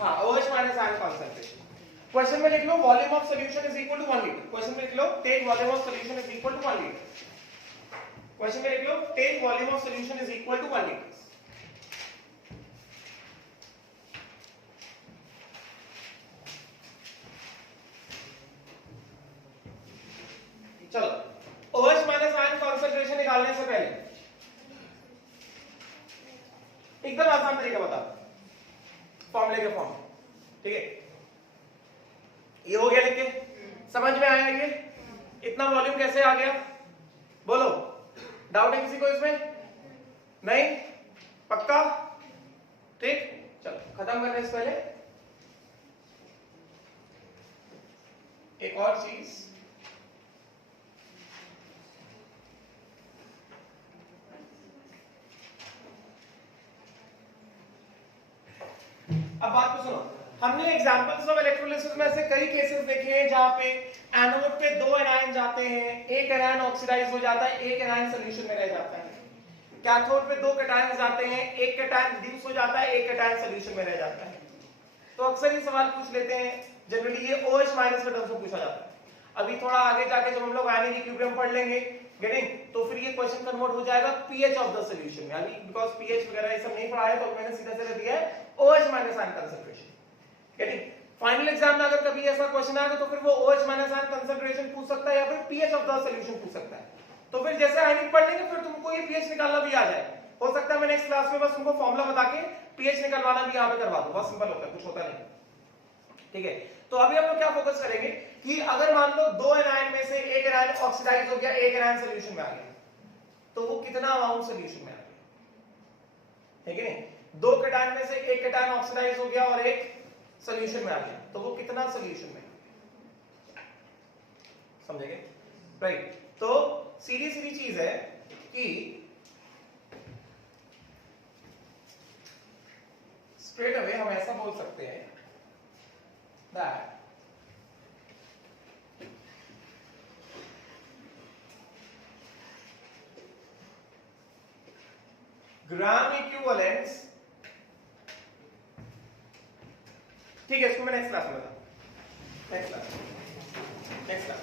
हाँ, OH minus ion concentration. Question में लिख लो volume of solution is equal to 1 litre. Question में लिख लो take volume of solution is equal to 1 litre. Question में लिख लो take volume of solution is equal to 1 litre. चलो, OH माइनस आयन कॉन्सेंट्रेशन निकालने से पहले एकदम आसान तरीका बता, फॉर्मूले के फॉर्म। ठीक है, ये हो गया लिख के, समझ में आया? ये इतना वॉल्यूम कैसे आ गया? बोलो, डाउट है किसी को इसमें? नहीं? पक्का? ठीक, चलो खत्म करने से पहले एक और चीज, अब बात को सुनो। हमने एग्जांपल्स ऑफ इलेक्ट्रोलिसिस में ऐसे कई केसेस देखे हैं जहां पे एनोड पे 2 एनायन जाते हैं, एक एनायन ऑक्सीडाइज हो जाता है, एक एनायन सॉल्यूशन में रह जाता है। कैथोड पे 2 कैटायन जाते हैं, एक कैटायन रिड्यूस हो जाता है, एक कैटायन सॉल्यूशन में रह जाता है। तो अक्सर ये सवाल पूछ लेते हैं, जनरली ये OH माइनस के टर्म्स में पूछा जाता है। अभी थोड़ा आगे जाके जब हम लोग आयनिक इक्विलिब्रियम पढ़ लेंगे, गेटिंग, तो फिर ये क्वेश्चन कन्वर्ट हो जाएगा pH ऑफ द सॉल्यूशन में। अभी बिकॉज़ pH वगैरह ये सब नहीं पढ़ा है तो मैंने सीधा सीधा दिया है OH minus ion concentration. Getting, final exam में अगर कभी ऐसा क्वेश्चन आएगा तो फिर वो OH माइनस आयन कंसंट्रेशन पूछ सकता है या फिर pH ऑफ द सॉल्यूशन पूछ सकता है। तो फिर जैसे आयनिक पढ़ लेंगे फिर तुमको ये pH निकालना भी आ जाए। हो सकता है मैं नेक्स्ट क्लास में बस तुमको फार्मूला बता के pH निकालवाना भी यहां पे करवा दूं, बहुत सिंपल होता है, कुछ होता नहीं। ठीक है, तो अभी हम लोग क्या फोकस करेंगे कि अगर मान लो 2 एनायन में से एक एनायन ऑक्सीडाइज हो गया, एक एनायन सॉल्यूशन में आ गया, तो वो कितना अमाउंट सॉल्यूशन में आ गया? है कि नहीं? 2 कैटायन में से एक कैटायन ऑक्सीडाइज हो गया और एक सॉल्यूशन में आ गया, तो वो कितना सॉल्यूशन में आ गया? समझेंगे? राइट, तो सीधी सीधी चीज है कि स्ट्रेट अवे हम ऐसा बोल सकते हैं that ग्राम इक्विवेलेंस, ठीक है, इसको मैं नेक्स्ट क्लास में बताऊं, नेक्स्ट क्लास।